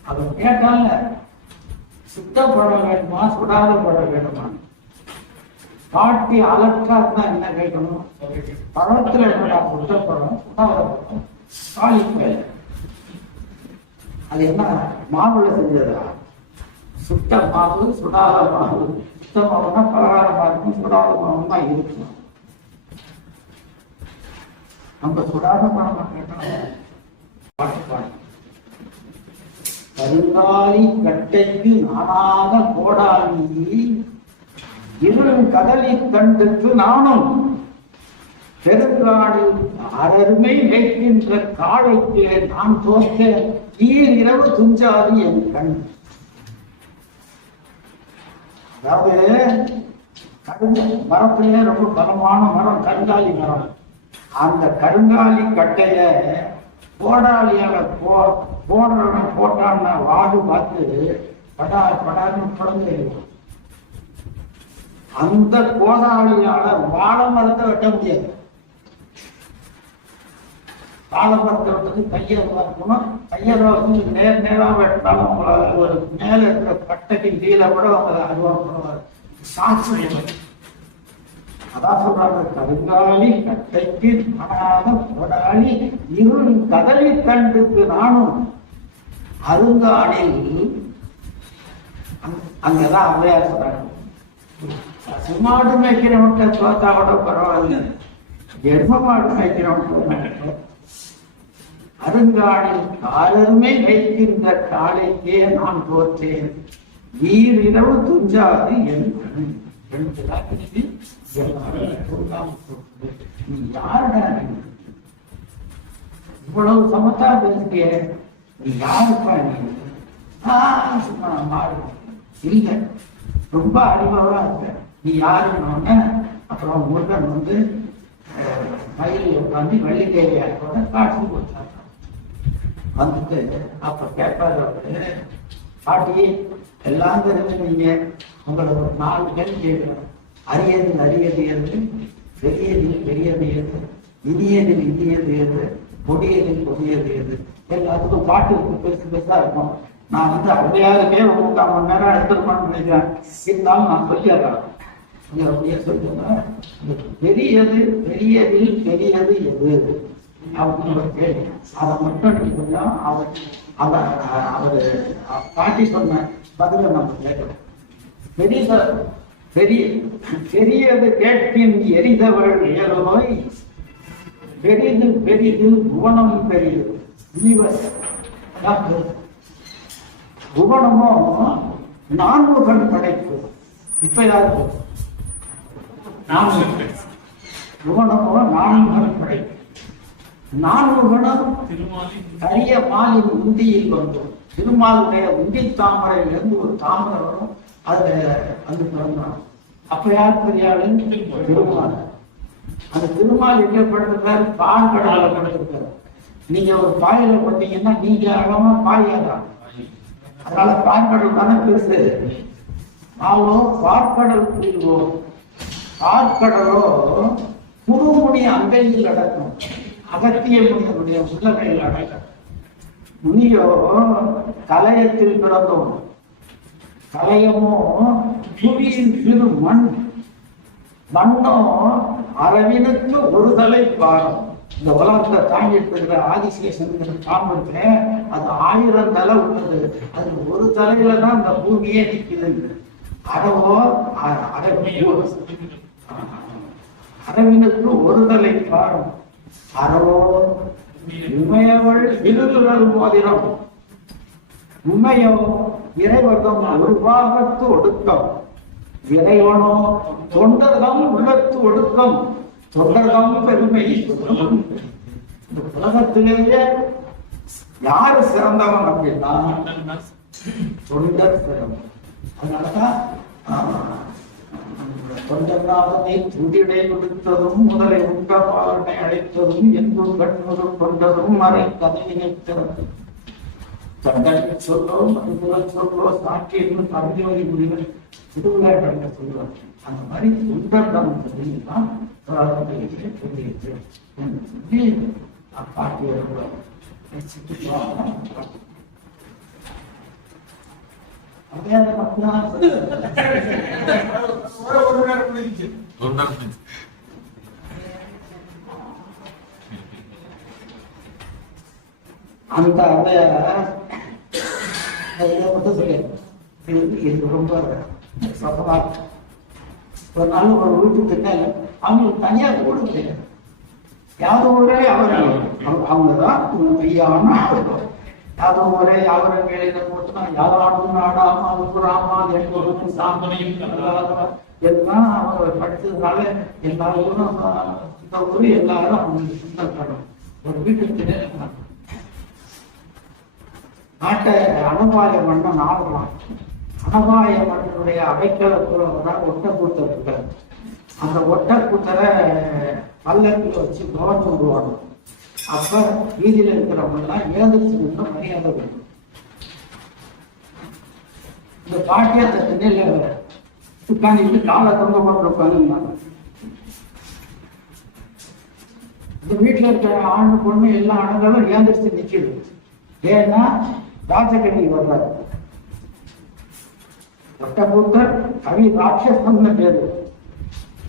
அதை கேட்டால சுத்தப்படம் வேணுமா சுடாத படம் வேணுமா? பாட்டி அலர்ட்டா இருந்தா என்ன கேட்கணும்? பழத்துல என்னடா சுத்தப்படம் சுடாத படம் காலிப்பயல். அது என்ன மாவுல செஞ்சதா? சுத்த மாவு சுடாத மாவு. சுத்த மாவுனா பலகாரமா இருக்கும், சுடாத மாவு தான் இருக்கும். நம்ம சுடாத படம் கேட்டோம். பாட்டு பாடு கருங்காலி கட்டைக்கு நானாத கோடாலி இருளும் கதலி கண்டுக்கு நானும் பெருங்காடு அருமை வைக்கின்ற காளைக்கு நான் தோற்ற இரவு துஞ்சாது என் கண். அதாவது மரத்திலே ரொம்ப பலமான மரம் கருங்காலி மரம். அந்த கருங்காலி கட்டைய கோடாலியால போட்டான்னு வாடு பார்த்து படான்னு குழந்தை. அந்த கோடாலியால வாழை மரத்தை வெட்ட முடியாது. வாழை மரத்தை வெட்டது கையறை இருக்கணும். கையறை வந்து நேரம் வெட்டினாலும் உங்களை ஒரு மேல இருக்கிற கட்டைக்கு கீழே கூட அவங்க அருவா சாட்சி. அதான் சொல்றாங்க, கருங்காலி கட்டைக்கு நானாத கோடாலி இருள் கதலி கண்டுக்கு நானும் அருங்காலில். அங்கதான் அவ்வையார் சொல்றாங்க, பசுமாடு மேய்க்கிறவன்ட்ட தோத்தா கூட பரவாயில்ல, எரும மாடு மேய்க்கிறவன் அருங்காலில் காலருமே வைக்கின்ற காலைக்கே நான் தோற்றேன் ஈரிரவு துஞ்சாது என் நீ யாருடா? இவ்வளவு சமத்தா பேசுறிய, நீ யாருப்பா? நீ சும்மா மாறு இல்ல, ரொம்ப அறிவாவா இருக்க. நீ யாருன்னு அப்புறம் முருகன் வந்து மயில் உட்காந்து வெள்ளித்தேவியாரோட காட்சி கொடுத்தாங்க. வந்துட்டு அப்ப கேட்பாரு அவரு, பாட்டி எல்லாம் தெரிஞ்சுங்க, உங்களை ஒரு 4 கேள்வி கேட்கிறேன். அரியதில் அரியது எது, பெரியதில் பெரியது எது, இனியதில் இனியது எது, கொடியதில் கொடியது எது? எல்லாத்துக்கும் பாட்டு இருக்கு, பெருசு பெருசா இருக்கும். நான் வந்து அவ்வையாருக்கே 3/4 மணி நேரம் எடுத்துருமான்னு நினைக்கிறேன். இருந்தாலும் நான் சொல்லிடுறேன், அப்படியே சொல்லுங்க. பெரியது பெரியதில் பெரியது எது அப்படின்னு கேள்வி. அதை மட்டும் நீங்க கொஞ்சம் அவரு பாட்டி சொன்ன பதில நம்ம கேட்கணும். பெரியது கேட்பின் எரிதவள் இயலோய் பெரிது பெரிது புவனம் பெரியது. புவனமும் 4 கண் படைப்பு. இப்ப யாருக்கு புவனமும் 4 கண் படைப்பு. 4 குணம் கரிய மாலின் உந்தியில் வந்தோம். திருமாலுடைய உண்டி தாமரையிலிருந்து ஒரு தாமரை வரும், அதுல வந்து பிறந்தான். அப்ப யார் பெரியாளு? திருமால். அந்த திருமால் எங்க படுத்திருக்காரு? பால்கடல படுத்திருக்காரு. நீங்க ஒரு பாயில போட்டீங்கன்னா நீங்க அழகமா பாயாதான். அதனால பால்கடல் தானே பெருசு. நாளோ பார்க்கடல் புரிவோம். பார்க்கடலோ குறுமுடி அங்கையில் அடக்கும், அகத்திய முனியனுடைய உள்ளங்கையில் அடக்கும். முனியோ கலையத்தில் பிறந்தோம். கலையமோ புவியின் சிறு மண். மண்ணோ அரவினுக்கு ஒரு தலை பாடம். இந்த உலகத்தை தாங்கிட்டு இருக்கிற ஆதிசேஷன் பாம்புக்கு அது 1000 தலை உள்ளது. அது ஒரு தலையில தான் இந்த பூமியே நிற்குது. அறவோ அரவினுக்கு ஒரு தலை பாரும் அறவோ உமையவள் விருதுகள் மோதிரம் உண்மையோ இறைவர்தம் ஒரு பாகத்து ஒடுக்கம் இறைவனோ தொண்டர்தம் உள்ளத்து ஒடுக்கம் தொண்டர்தம் பெருமை. இந்த உலகத்திலேயே யாரு சிறந்தவன் அப்படின்னா தொண்டர் சிறந்தவன். அதனாலதான் தொண்டர்நாதனை துதிடை கொடுத்ததும் முதலை உண்டபாலனை அழைத்ததும் என்றும் கண்முது கொண்டதும் மறை கதை நினைத்ததும் தண்டனை சொல்லோ மறுபுறம் சொல்லோ சாட்சி என்று தமிழ்வரி முடிவில் திருவிழா சொல்லுவார். அந்த மாதிரி தொண்டர்தான் தான் பாட்டியர்கள் அந்த மட்டும் சொல்லி இது ரொம்ப சபமா. ஒரு நாள் ஒரு வீட்டுக்கு அவங்களுக்கு தனியா கூட கிடையாது. யாதோ ஒரே அவங்கதான் மெய்யான யாதோ ஒரே அவரை வேலையில போட்டுனா யாராடும் நாடாம ராமா என்பவருக்கு சாந்தனையும் எல்லாம் அவங்க படிச்சதுனால எல்லா ஊரும் இந்த ஊரு எல்லாரும் அவங்களுக்கு சொந்தக்காரம். ஒரு வீட்டுக்கு நாட்டை அனபாய மன்னன் ஆடுறான். அனபாய மன்னனுடைய அடைக்கலப்புறம் ஒட்டக்கூத்தர். அந்த ஒட்டக்கூத்தரை பல்லக்கில் வச்சு கவர்ந்து விடுவாங்க. அப்ப வீதியில இருக்கிறவங்க எல்லாம் ஏந்திரிச்சு நின்று மரியாதை வேண்டும். இந்த பாட்டி அந்த திண்ணையில உட்காந்துட்டு காலை தொங்க போட்டு உட்காந்துருந்தாங்க. இந்த வீட்டுல இருக்கிற ஆண் பொண்ணு எல்லா ஆண்களும் ஏந்திரிச்சு நிக்குது. ஏன்னா ராஜகவி வர்றாரு. ஒட்டக்கூத்தர் கவி ராட்சசம்னு பேரு.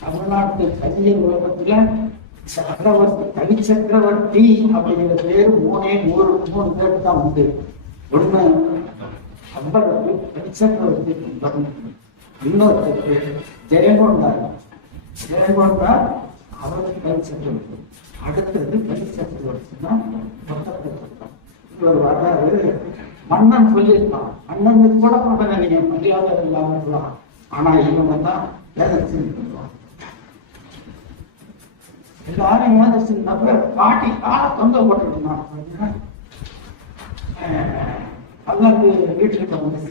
தமிழ்நாட்டு கவிஞர் உலகத்துல சக்கரவர்த்தி கவி சக்கரவர்த்தி அப்படிங்கிற பேரு மூணு பேருக்கு தான் உண்டு. ஒண்ணு கவி சக்கரவர்த்தி, இன்னொருத்தருக்கு ஜெயங்கொண்டார். அவருக்கு கவி சக்கரவர்த்தி. அடுத்தது கவி சக்கரவர்த்தி தான் இவர் வர்றாரு. மன்னன் சொல்லியிருக்கான். மன்னனுக்கு கூட பண்ண நீங்க மரியாதை இல்லாம இருக்கலாம். ஆனா இவங்க தான் எல்லாரும் ஏந்திரிச்சுன்னா பாட்டி காலை தொங்க போட்டுருந்தாங்க. பல்லாக்கு வீட்டுக்கிட்ட வந்து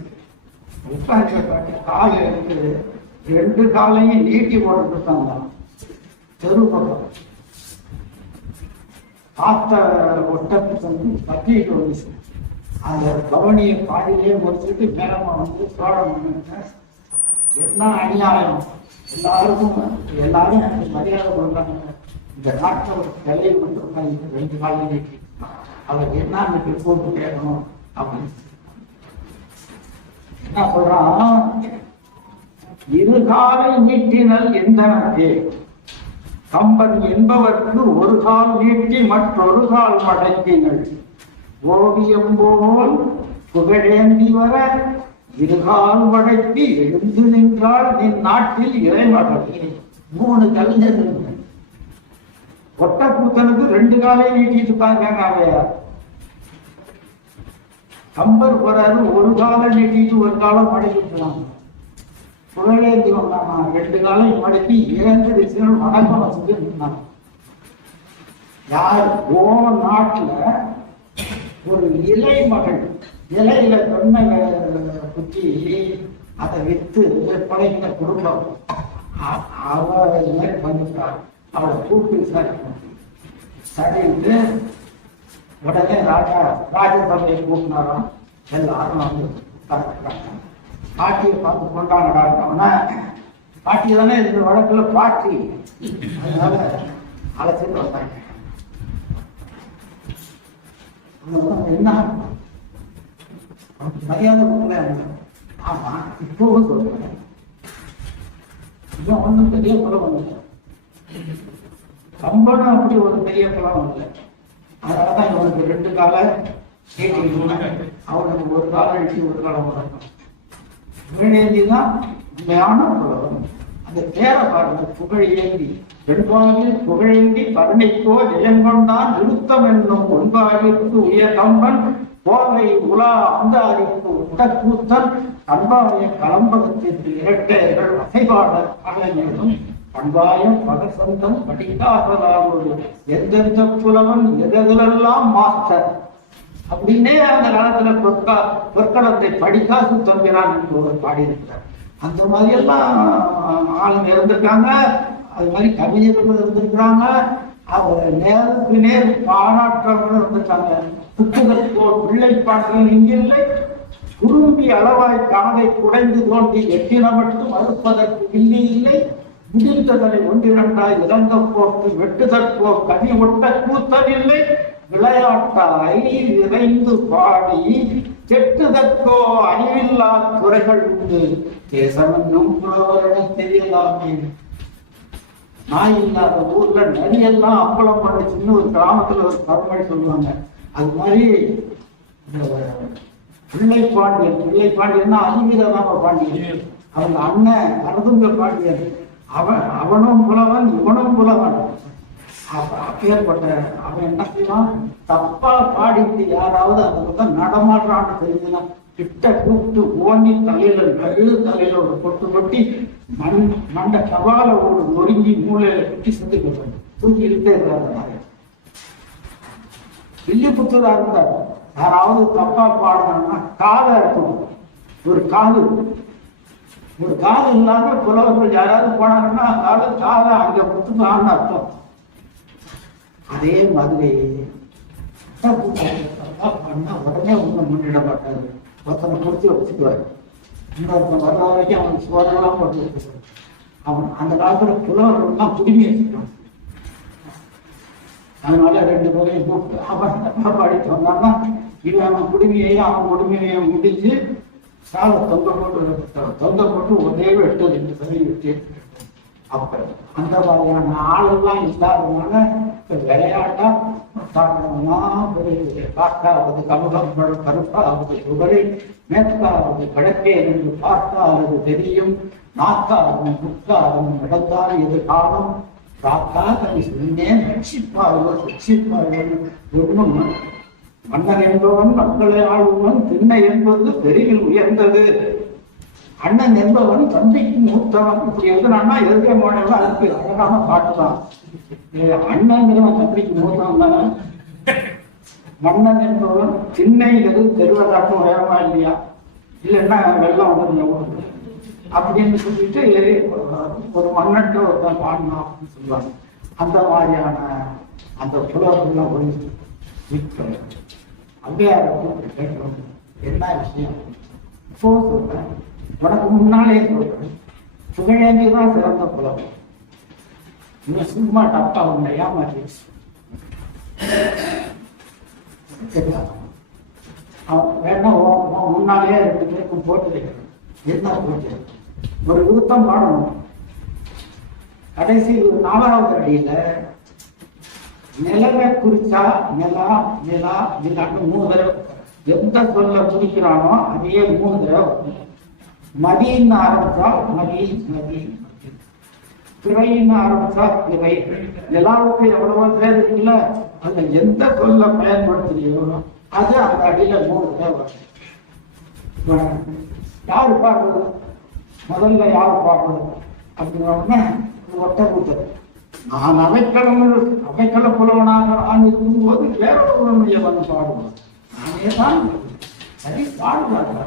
உட்காந்து பாட்டி காலை எடுத்து 2 காலையும் நீட்டி போட்டு இருக்காங்க. தெரு பக்கம் பார்த்த ஒட்டப்பு வந்து பத்திட்டு வந்துச்சு. அந்த கவனியை பாதியிலே முடிச்சுட்டு மேலமா வந்து சோழம் என்ன அநியாயம். எல்லாரும் மரியாதை பண்றாங்க. இந்த நாட்டில் ஒரு தலையை மட்டும் 2 காலம் நீட்டி அவர் என்ன போட்டு கேட்கணும் அப்படின்னு என்ன சொல்றான். 2 காலை நீட்டினல் எந்தனே கம்பன் என்பவருக்கு 1 கால் நீட்டி மற்றொரு கால் மடக்கினள். ஓவியம் போல் புகழேந்தி வர 2 கால் மடக்கி எழுந்து நின்றால் நின் நாட்டில் இறைமகள். 3 கவிஞர்கள். ஒட்டக்கூத்தனுக்கு 2 காலை நீட்டிட்டு இருக்காங்க அவையார். கம்பர் போறாரு 1 காலை நீட்டிட்டு 1 காலம் மடக்கிட்டுலாம். புகழேந்தி வந்தாங்க 2 காலம் மடக்கி 2 திசைகள் வணக்கம் வச்சுட்டு இருந்தாங்க. யார் ஓ நாட்டுல ஒரு இலை மகள் இலையில பெண்ணை குத்தி அதை வித்து பழைய குடும்பம் அவ இது மாதிரி பண்ணிட்டாள். அவளை கூப்பிட்டு விசாரிக்கணும். சரிட்டு உடனே ராஜசபையை கூப்பினாராம். எல்லாரும் வந்து பாட்டியை பார்த்து கொண்டாங்கடான்னா பாட்டி தானே இந்த வழக்குல பாட்டி. அதனால அழைச்சிட்டு வந்தாங்க. என்ன மரியாதை கொடுக்கல. ஆமா இப்பவும் சொல்றேன். இன்னும் ஒன்றும் பெரிய குலம் இல்லை. கம்பனும் அப்படி ஒரு பெரிய குலம் இல்லை. அதனாலதான் இவனுக்கு 2 காலை நீட்டி அவனுக்கு 1 காலம் இழுத்தி 1 காலம் வளர்க்கும். புகழேந்தி தான் உண்மையான புலவன். அந்த பேர பாருங்க, புகழேந்தி பெண்பாவில் புகழேந்தி கருணைக்கோ ஜெயங்கொண்டான் நிறுத்தம் என்னும் ஒன்பாவிற்கு உயர் கம்பன் கோவை உலா அந்தாரிக்கு உடற்கூத்தன் கண்பாய கலம்பகத்திற்கு இரட்டையர்கள் வகைபாடர் கலைஞரும் பண்பாயம் பகசந்தம் படிக்காதலானோடு எந்தெந்த புலவன் எதெல்லாம் மாஸ்டர் அப்படின்னே அந்த காலத்துல பொற்களத்தை படிக்காசு தம்பிரான் என்று ஒரு பாடியிருக்கிறார். அந்த மாதிரி எல்லாம் ஆளுங்க இருந்திருக்காங்க. அது மாதிரி கவிஞர்கள் இருந்திருக்கிறாங்க. அவர் நேருக்கு நேர் பாராட்டவர்கள் இருந்திருக்காங்க. புத்தகத்தோர் பிள்ளை பாடல்கள் இங்கில்லை, குறும்பி அளவாய் காதை குடைந்து தோண்டி எட்டின மட்டும் மறுப்பதற்கு வில்லி இல்லை, முடிந்ததனை ஒன்றிரண்டாய் இறங்க போக்கு வெட்டுதற்கோ கனி ஒட்ட கூத்தல் இல்லை, விளையாட்டாய் விரைந்து பாடி கெட்டுதற்கோ அறிவில்லா துறைகள் உண்டு, தேசமென்னும் புலவரிடம் தெரியலாமே. நாய் இல்லாத ஊர்ல நரியெல்லாம் அப்பளம் பண்ணுச்சுன்னு ஒரு கிராமத்துல ஒரு பழமொழி சொல்லுவாங்க. அது மாதிரி பிள்ளை பாண்டியன்னா அறிவீரராம பாண்டியன், அவங்க அண்ணன் அருதுங்க பாண்டியன், அவனும் புலவன் இவனும் புலவன். அப்பேற்பட்ட அவன் என்ன செய்வான், தப்பா பாடிட்டு யாராவது அந்த பக்கம் நடமாடுறான்னு தெரிஞ்சுனா கிட்ட கூப்பிட்டு ஓனி தலையில தலையில ஒரு கொட்டு கொட்டி மண்ட கவால ஒரு நொறுங்கி மூளையில குட்டி செத்து தூக்கிக்கிட்டே இருக்காங்க. வில்லிபுத்தூரா இருந்தார், யாராவது தப்பா பாடுறாங்கன்னா காதை இருக்கும். ஒரு காது இல்லாம புலவர்கள் யாராவது போனாங்கன்னா காதை அங்க கொடுத்துட்டான்னு அர்த்தம். அதே மாதிரி பண்ணா உடனே ஒன்றும் முன்னிட மாட்டாரு. ஒருத்தனை குறிச்சு வச்சுக்குவாரு, இன்னொருத்தன் வர்ற வரைக்கும் அவனுக்கு சோதனைலாம் போட்டு அவன் அந்த காலத்துல புலவர்கள்லாம் குடுமி வச்சுக்கிறான். அதனால ரெண்டு பேரையும் கூப்பிட்டு அவன் பாடிட்டு வந்தான்னா இவன் அவன் குடுமையையும் அவன் குடுமையையும் முடிஞ்சு சாலை தொங்க போட்டு ஒரே வெட்டு 2 சரி வெட்டி. அப்ப அந்த மாதிரியான ஆளெல்லாம் இல்லாததுனால விளையாட்டா காக்காவது கமலம் கருப்பாவது சுகரை மேற்காவது கிழக்கே என்று பார்க்காவது தெரியும், நாக்காவும் முக்காவும் நடந்தால் இது காலம் காக்கா கவி சொன்னேன் ரட்சிப்பார்கள் ஒன்றும். மன்னர் என்பவன் மக்களை ஆளுவன், திண்ணை என்பது பெருகில் உயர்ந்தது, அண்ணன் என்பவன் தந்தைக்கு மூத்தவன். இப்படி எழுதுனா எதிர்க்க மாடலாம் அதுக்கு அழகான பாட்டுதான். அண்ணன் தந்தைக்கு மூத்தவன் தானே. மன்னன் என்பவன் திண்ணை எது தெருவதாட்டம் உயரமா இல்லையா, இல்லைன்னா வெள்ளம் வந்து அப்படின்னு சொல்லிட்டு ஒரு மன்னன்ட்டு ஒருத்தன் பாடணும் அப்படின்னு சொல்லுவாங்க. அந்த மாதிரியான அந்த புலவர்கள்லாம் ஒழிச்சு அவ்வையார கேட்கணும் என்ன விஷயம் இப்போ சொல்றேன், உனக்கு முன்னாலே சொல்றேன், புகழேந்திதான் சிறந்த புலவன். இன்னும் சும்மா டப்பா உன்னை ஏமாற்றிடுச்சு. வேணா முன்னாலே 2 பேருக்கும் போட்டு வைக்கணும். என்ன போட்டு ஒரு விருத்தம் பாடணும். கடைசி 4வது அடியில நிலவை குறிச்சா நிலா நிலா நிலான்னு 3 தடவை எந்த சொல்ல குறிக்கிறானோ அதையே 3 தடவை. மதின்னு ஆரம்பிச்சா மதி மதி, பிறைன்னு ஆரம்பிச்சா பிறை. நிலாவுக்கு எவ்வளவோ பேர் இருக்குல்ல, அந்த எந்த சொல்ல பயன்படுத்துறியோ அது அந்த அடியில 3 தடவை. யாரு பாடுறது, முதல்ல யாரு பாடுறது அப்படின்னா ஒட்ட கூட்டது. நான் அவைக்கள புலவனாக இருக்கும் போது வேற ஒரு வந்து பாடுவேன். நானே தான் சரி பாடுவாங்க.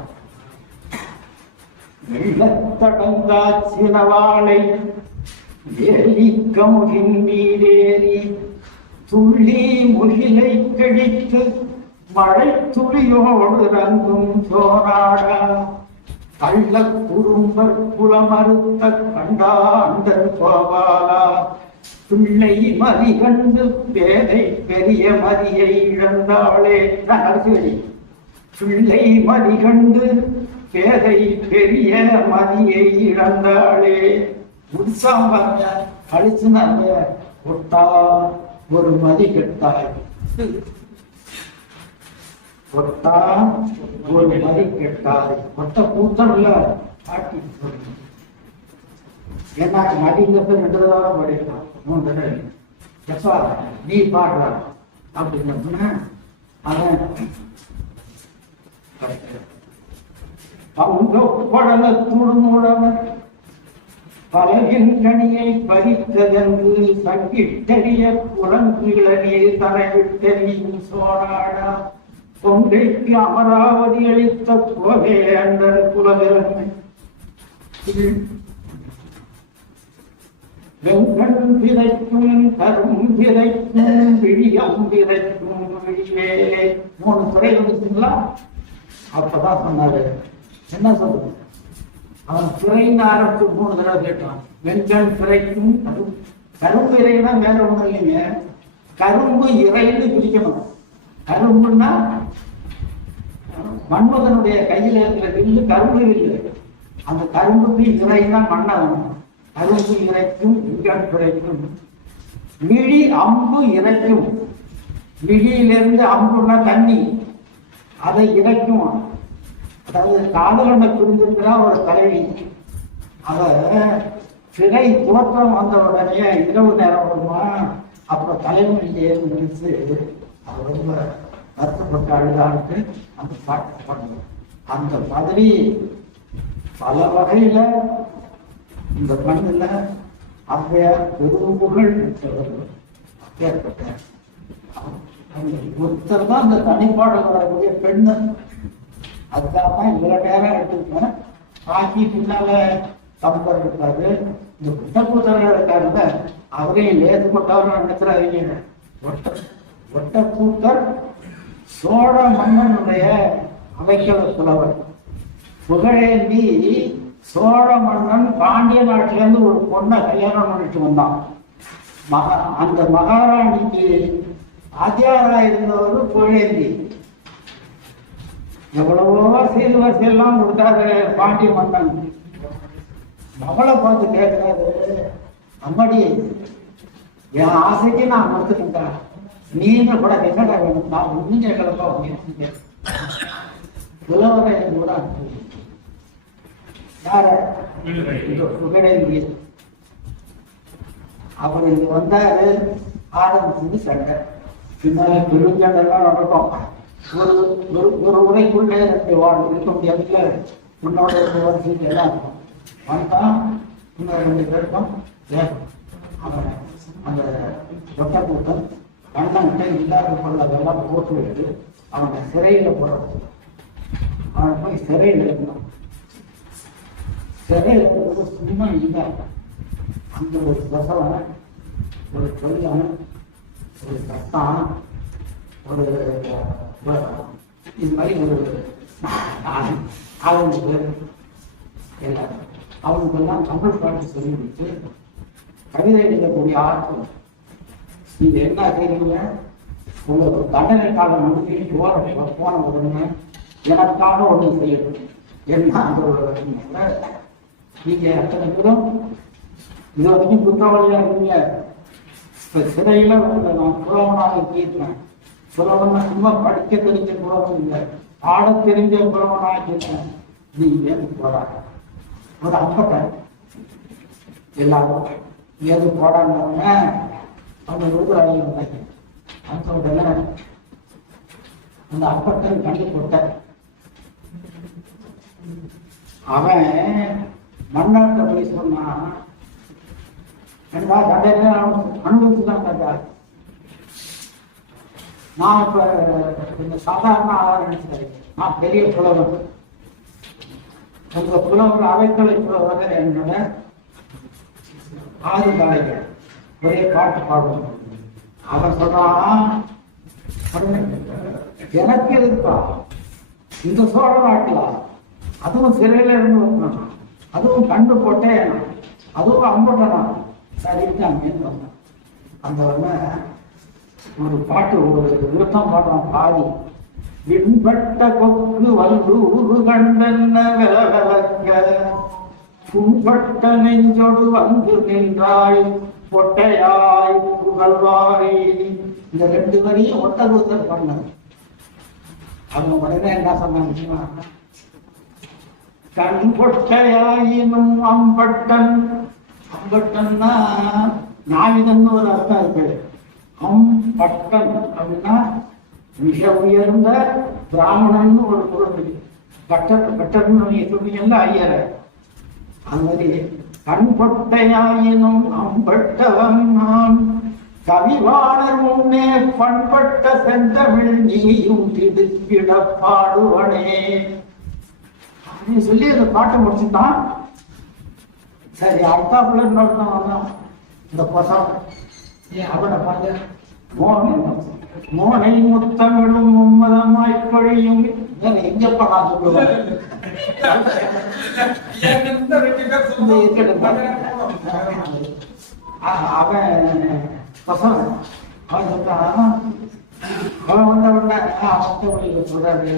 வெள்ளத்தடங்கா சினவாளை ஏறி கமுகின் மீதேறி துள்ளி முகிலை கழித்து மழை துளியோடு ரங்கும் சோனாடா கள்ள குறும்பர் குளமறுத்த கண்டாண்டர் கோபாலா பிள்ளை மதி கண்டு பேதை பெரிய மதியை இழந்தாளே. அரசுவடி பிள்ளை மதி கண்டு பேதை பெரிய மதியை இழந்தாளே. உற்சாகம் பாருங்க, கழிச்சுனாங்க ஒட்டா ஒரு மதி கெட்டாய், ஒட்டா ஒரு மதி கெட்டாய். ஒட்ட கூட்டம் இல்ல பாட்டி ஏன்னா நடிகத்தை 2 தடவை படிக்கலாம் 3 தடவை எப்பா நீ பாடுற அப்படின்னு அவன் அவங்க படல துடுமுடவன் பலகின் கனியை பறித்ததென்று சங்கிட்டறிய குரங்குகளே தரைவிட்டறியும் சோழாடா கொன்றைக்கு அமராவதி அளித்த புலவே அண்டர் குலவிறமை வெங்கண் பிறைக்கும் கரும் பிறைக்கும் விழியம் பிறைக்கும் விழிவேலே 3 துறை வந்துச்சுங்களா. அப்பதான் சொன்னாரு என்ன சொல்றது அவன் பிறைன்னு ஆரம்பிச்சு 3 தடவை கேட்டான். வெங்கண் பிறைக்கும் கரும்பு இறைனா வேற ஒண்ணும் இல்லைங்க, கரும்பு இறைன்னு பிரிக்கணும். கரும்புன்னா மன்மதனுடைய கையில இருக்கிற வில்லு கரும்பு வில்லு, அந்த கரும்புக்கு இறைனா மன்னவன். கரும்பு இறைக்கும் வெங்கண் பிறைக்கும் விழி அம்பு இறைக்கும். விழியிலிருந்து அம்புன்னா தண்ணி, அதை இறைக்கும். அதாவது காதலனை புரிஞ்சிருக்கிறா ஒரு தலைவி, அத சிறை தோற்றம் வந்த உடனே இரவு நேரம் வருமா, அப்புறம் தலைவன் ஏறி நினைச்சு அது ரொம்ப வருத்தப்பட்டு அழுதாருக்கு அந்த பாட்டு பண்ணணும். அந்த மாதிரி பல வகையில இந்த மண்ணில் அவ்வையார் பெரும்புகள் ஏற்பட்ட ஒருத்தர் தான் அந்த தனிப்பாடல் வரக்கூடிய பெண்ணு. அதுக்காக தான் இவ்வளவு நேரம் எடுத்துருக்கேன். பாக்கி பின்னால கம்பர் இருக்காரு, இந்த புத்தகத்தர்கள் இருக்காருல்ல அவரையும் லேசுப்பட்டவர்கள் நினைக்கிறாங்க. ஒட்டக்கூத்தர் சோழ மன்னனுடைய அவைக்கல புலவர். புகழேந்தி சோழ மன்னன் பாண்டிய நாட்டிலேருந்து ஒரு பொண்ணை கல்யாணம் பண்ணிட்டு வந்தான். அந்த மகாராணிக்கு ஆத்தியாரா இருந்தவர் புகழேந்தி. எவ்வளவோ சீர்வரிசை எல்லாம் கொடுத்தாரு பாண்டிய மன்னன். மகளை பார்த்து கேட்கிறாரு, அம்மாடி என் ஆசைக்கு நான் கொடுத்துருக்கேன், நீங்க கூட என்னடா வேணும், நான் ஒன்னும் கேட்கலப்பா அப்படின்னு புலவரை கூட யார புகழேந்தி. அவர் இங்க வந்தாரு, ஆரம்பிச்சது சண்டை. பின்னால பெருஞ்சண்டெல்லாம் நடக்கும். ஒரு உரைக்குள்ளே 2 வார்டு இருக்க முடியாதுல, உன்னோட 2 வருஷம் எல்லாம் இருக்கும். வந்தான் இன்னொரு 2 பேருக்கும் அவன் அந்த ஒட்டக்கூட்டம் கண்ணங்கிட்ட இல்லாத பொருள் அதெல்லாம் போட்டு விட்டு அவனை சிறையில போடுறது. அவனை போய் சிறையில் இருக்கணும். சிறையில் இருக்கிறது சும்மா இல்லை. அந்த ஒரு பசவனை, ஒரு தொழிலான, ஒரு கட்டான, ஒரு இது மாதிரி ஒரு அவனுக்கு எல்லாரும் அவனுக்கெல்லாம் தமிழ் பாட்டு சொல்லி கொடுத்து கவிதை எழுதக்கூடிய ஆட்கள். நீங்க என்ன செய்றீங்க, உங்க தண்டனை காலம் முடிஞ்சு போன உடனே எனக்காக ஒண்ணு செய்யணும் என்ன அந்த நீங்க அத்தனை பேரும் இது வரைக்கும் குற்றவாளியா இருக்கீங்க. இப்ப சிறையில நான் புலவனாக தீர்க்கிறேன். புலவன் சும்மா படிக்க தெரிஞ்ச புலவன் இல்லை, பாட தெரிஞ்ச புலவனாக தீர்க்கிறேன். நீங்க போறாங்க ஒரு அப்பட்டை எல்லாரும் ஏது போடாங்க அவங்க ரூபாய் அந்த உடனே அந்த அப்பட்டன் கண்டு போட்ட அவன் மன்னாட்ட போய் சொன்னான், அனுபவிச்சுதான் கேட்டா. நான் இப்ப இந்த சாதாரண ஆளா நினைச்சேன், நான் பெரிய புலவர். உங்க புலவர் அவைத்தலை புலவர் என்னோட ஆதி காலைகள் ஒரே பாட்டு பாடுவோம். அவன் சொல்றான், எனக்கு எதிர்ப்பா இந்த சோழ நாட்டுல அதுவும் சிறையில இருந்து வரணும், அதுவும் கண்டு போட்டேன், அதுவும் அம்பட்டனா சரிட்டாங்க. அந்த ஒரு பாட்டு ஒரு விருத்தம் பாடுறான் பாதி. விண்பட்ட கொக்கு வல்லூரு கண்டென்ன விலவிலக்க புண்பட்ட நெஞ்சொடு வந்து நின்றாய் பொட்டையாய் புகழ்வாய். இந்த 2 வரியும் ஒட்டக்கூத்தர் பண்ணது. அவங்க உடனே என்ன சொன்னாங்க, கண் பொட்டையாயினும் அம்பட்டன் அம்பட்டன்னா நாவிதன்னு ஒரு அர்த்தம் இருக்கு. அம்பட்டன் அப்படின்னா மிக உயர்ந்த பிராமணன் ஒரு பொருள் இருக்கு. பட்டர்னு நீங்க சொன்னீங்கல்ல ஐயரை, அது மாதிரி கண்பட்டையாயினும் அம்பட்டவன் நான் கவிவாளர் முன்னே பண்பட்ட செந்தமிழ் நீயும் திடுக்கிட பாடுவனே அப்படின்னு சொல்லி அந்த பாட்டை முடிச்சுட்டான். சரி, அடுத்தாப்புல இன்னொருத்தான் வந்தான் இந்த பசம். அவனை பார்த்து மோனை முத்தமிடும் மும்மதமாய் பொழியும் எங்கப்பா நான் சொல்லுவேன். அவன் பசங்க அவன் சொல்றான், அவன் வந்த உடனே சொல்றாரு,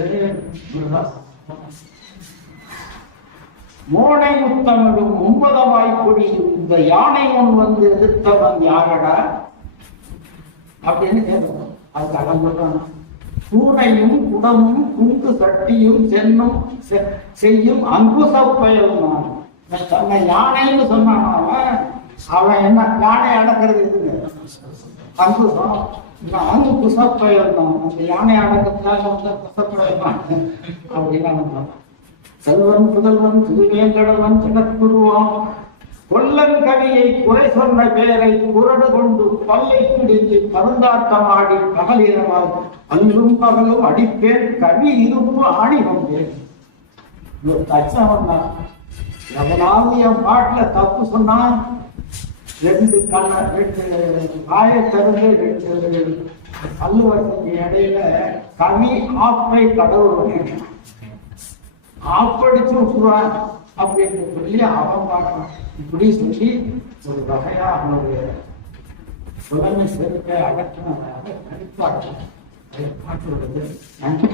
மோனை முத்தமிடும் மும்மதமாய் பொழியும் இந்த யானை முன் வந்து எதிர்த்தவன் யாரடா அப்படின்னு கேட்கணும். அதுக்கு அவன் சொல்றான், பூனையும் குடமும் குண்டு சட்டியும் சென்னும் செய்யும் அங்குச பயலும் நான். தன்னை யானைன்னு சொன்னான். அவன் என்ன யானை அடக்கிறது இதுங்க அங்குசம், அங்கு குசப்பயல் தான். அந்த யானை அடக்கத்துக்காக வந்து குசப்பயல் தான் அப்படின்னு அவன். செல்வன் புதல்வன் திருவேங்கடவன் ஜெகத்குருவான் கொல்லன் கவியை குறை சொன்ன பேரை குரடு கொண்டு பல்லை பிடித்து பருந்தாட்டமாடி பகலிரவால் அன்றும் பகலும் அடிப்பேன் கவி இருப்பு ஆணி வந்தேன். தச்சவன் தான். எவனாவது என் பாட்டுல தப்பு சொன்னான், ரெண்டு வாயை திறந்து பல்லுவரத்துக்கு இடையில கவி ஆப்பை கடவுள் ஆப்படிச்சு விட்டுருவான் அப்படின்னு சொல்லி அவன் பார்க்கலாம். இப்படி சொல்லி ஒரு வகையா அவனுடைய புலமை செருப்பை அகற்றின அதை கணிப்பாட்டு அதை காட்டுவது நன்றி.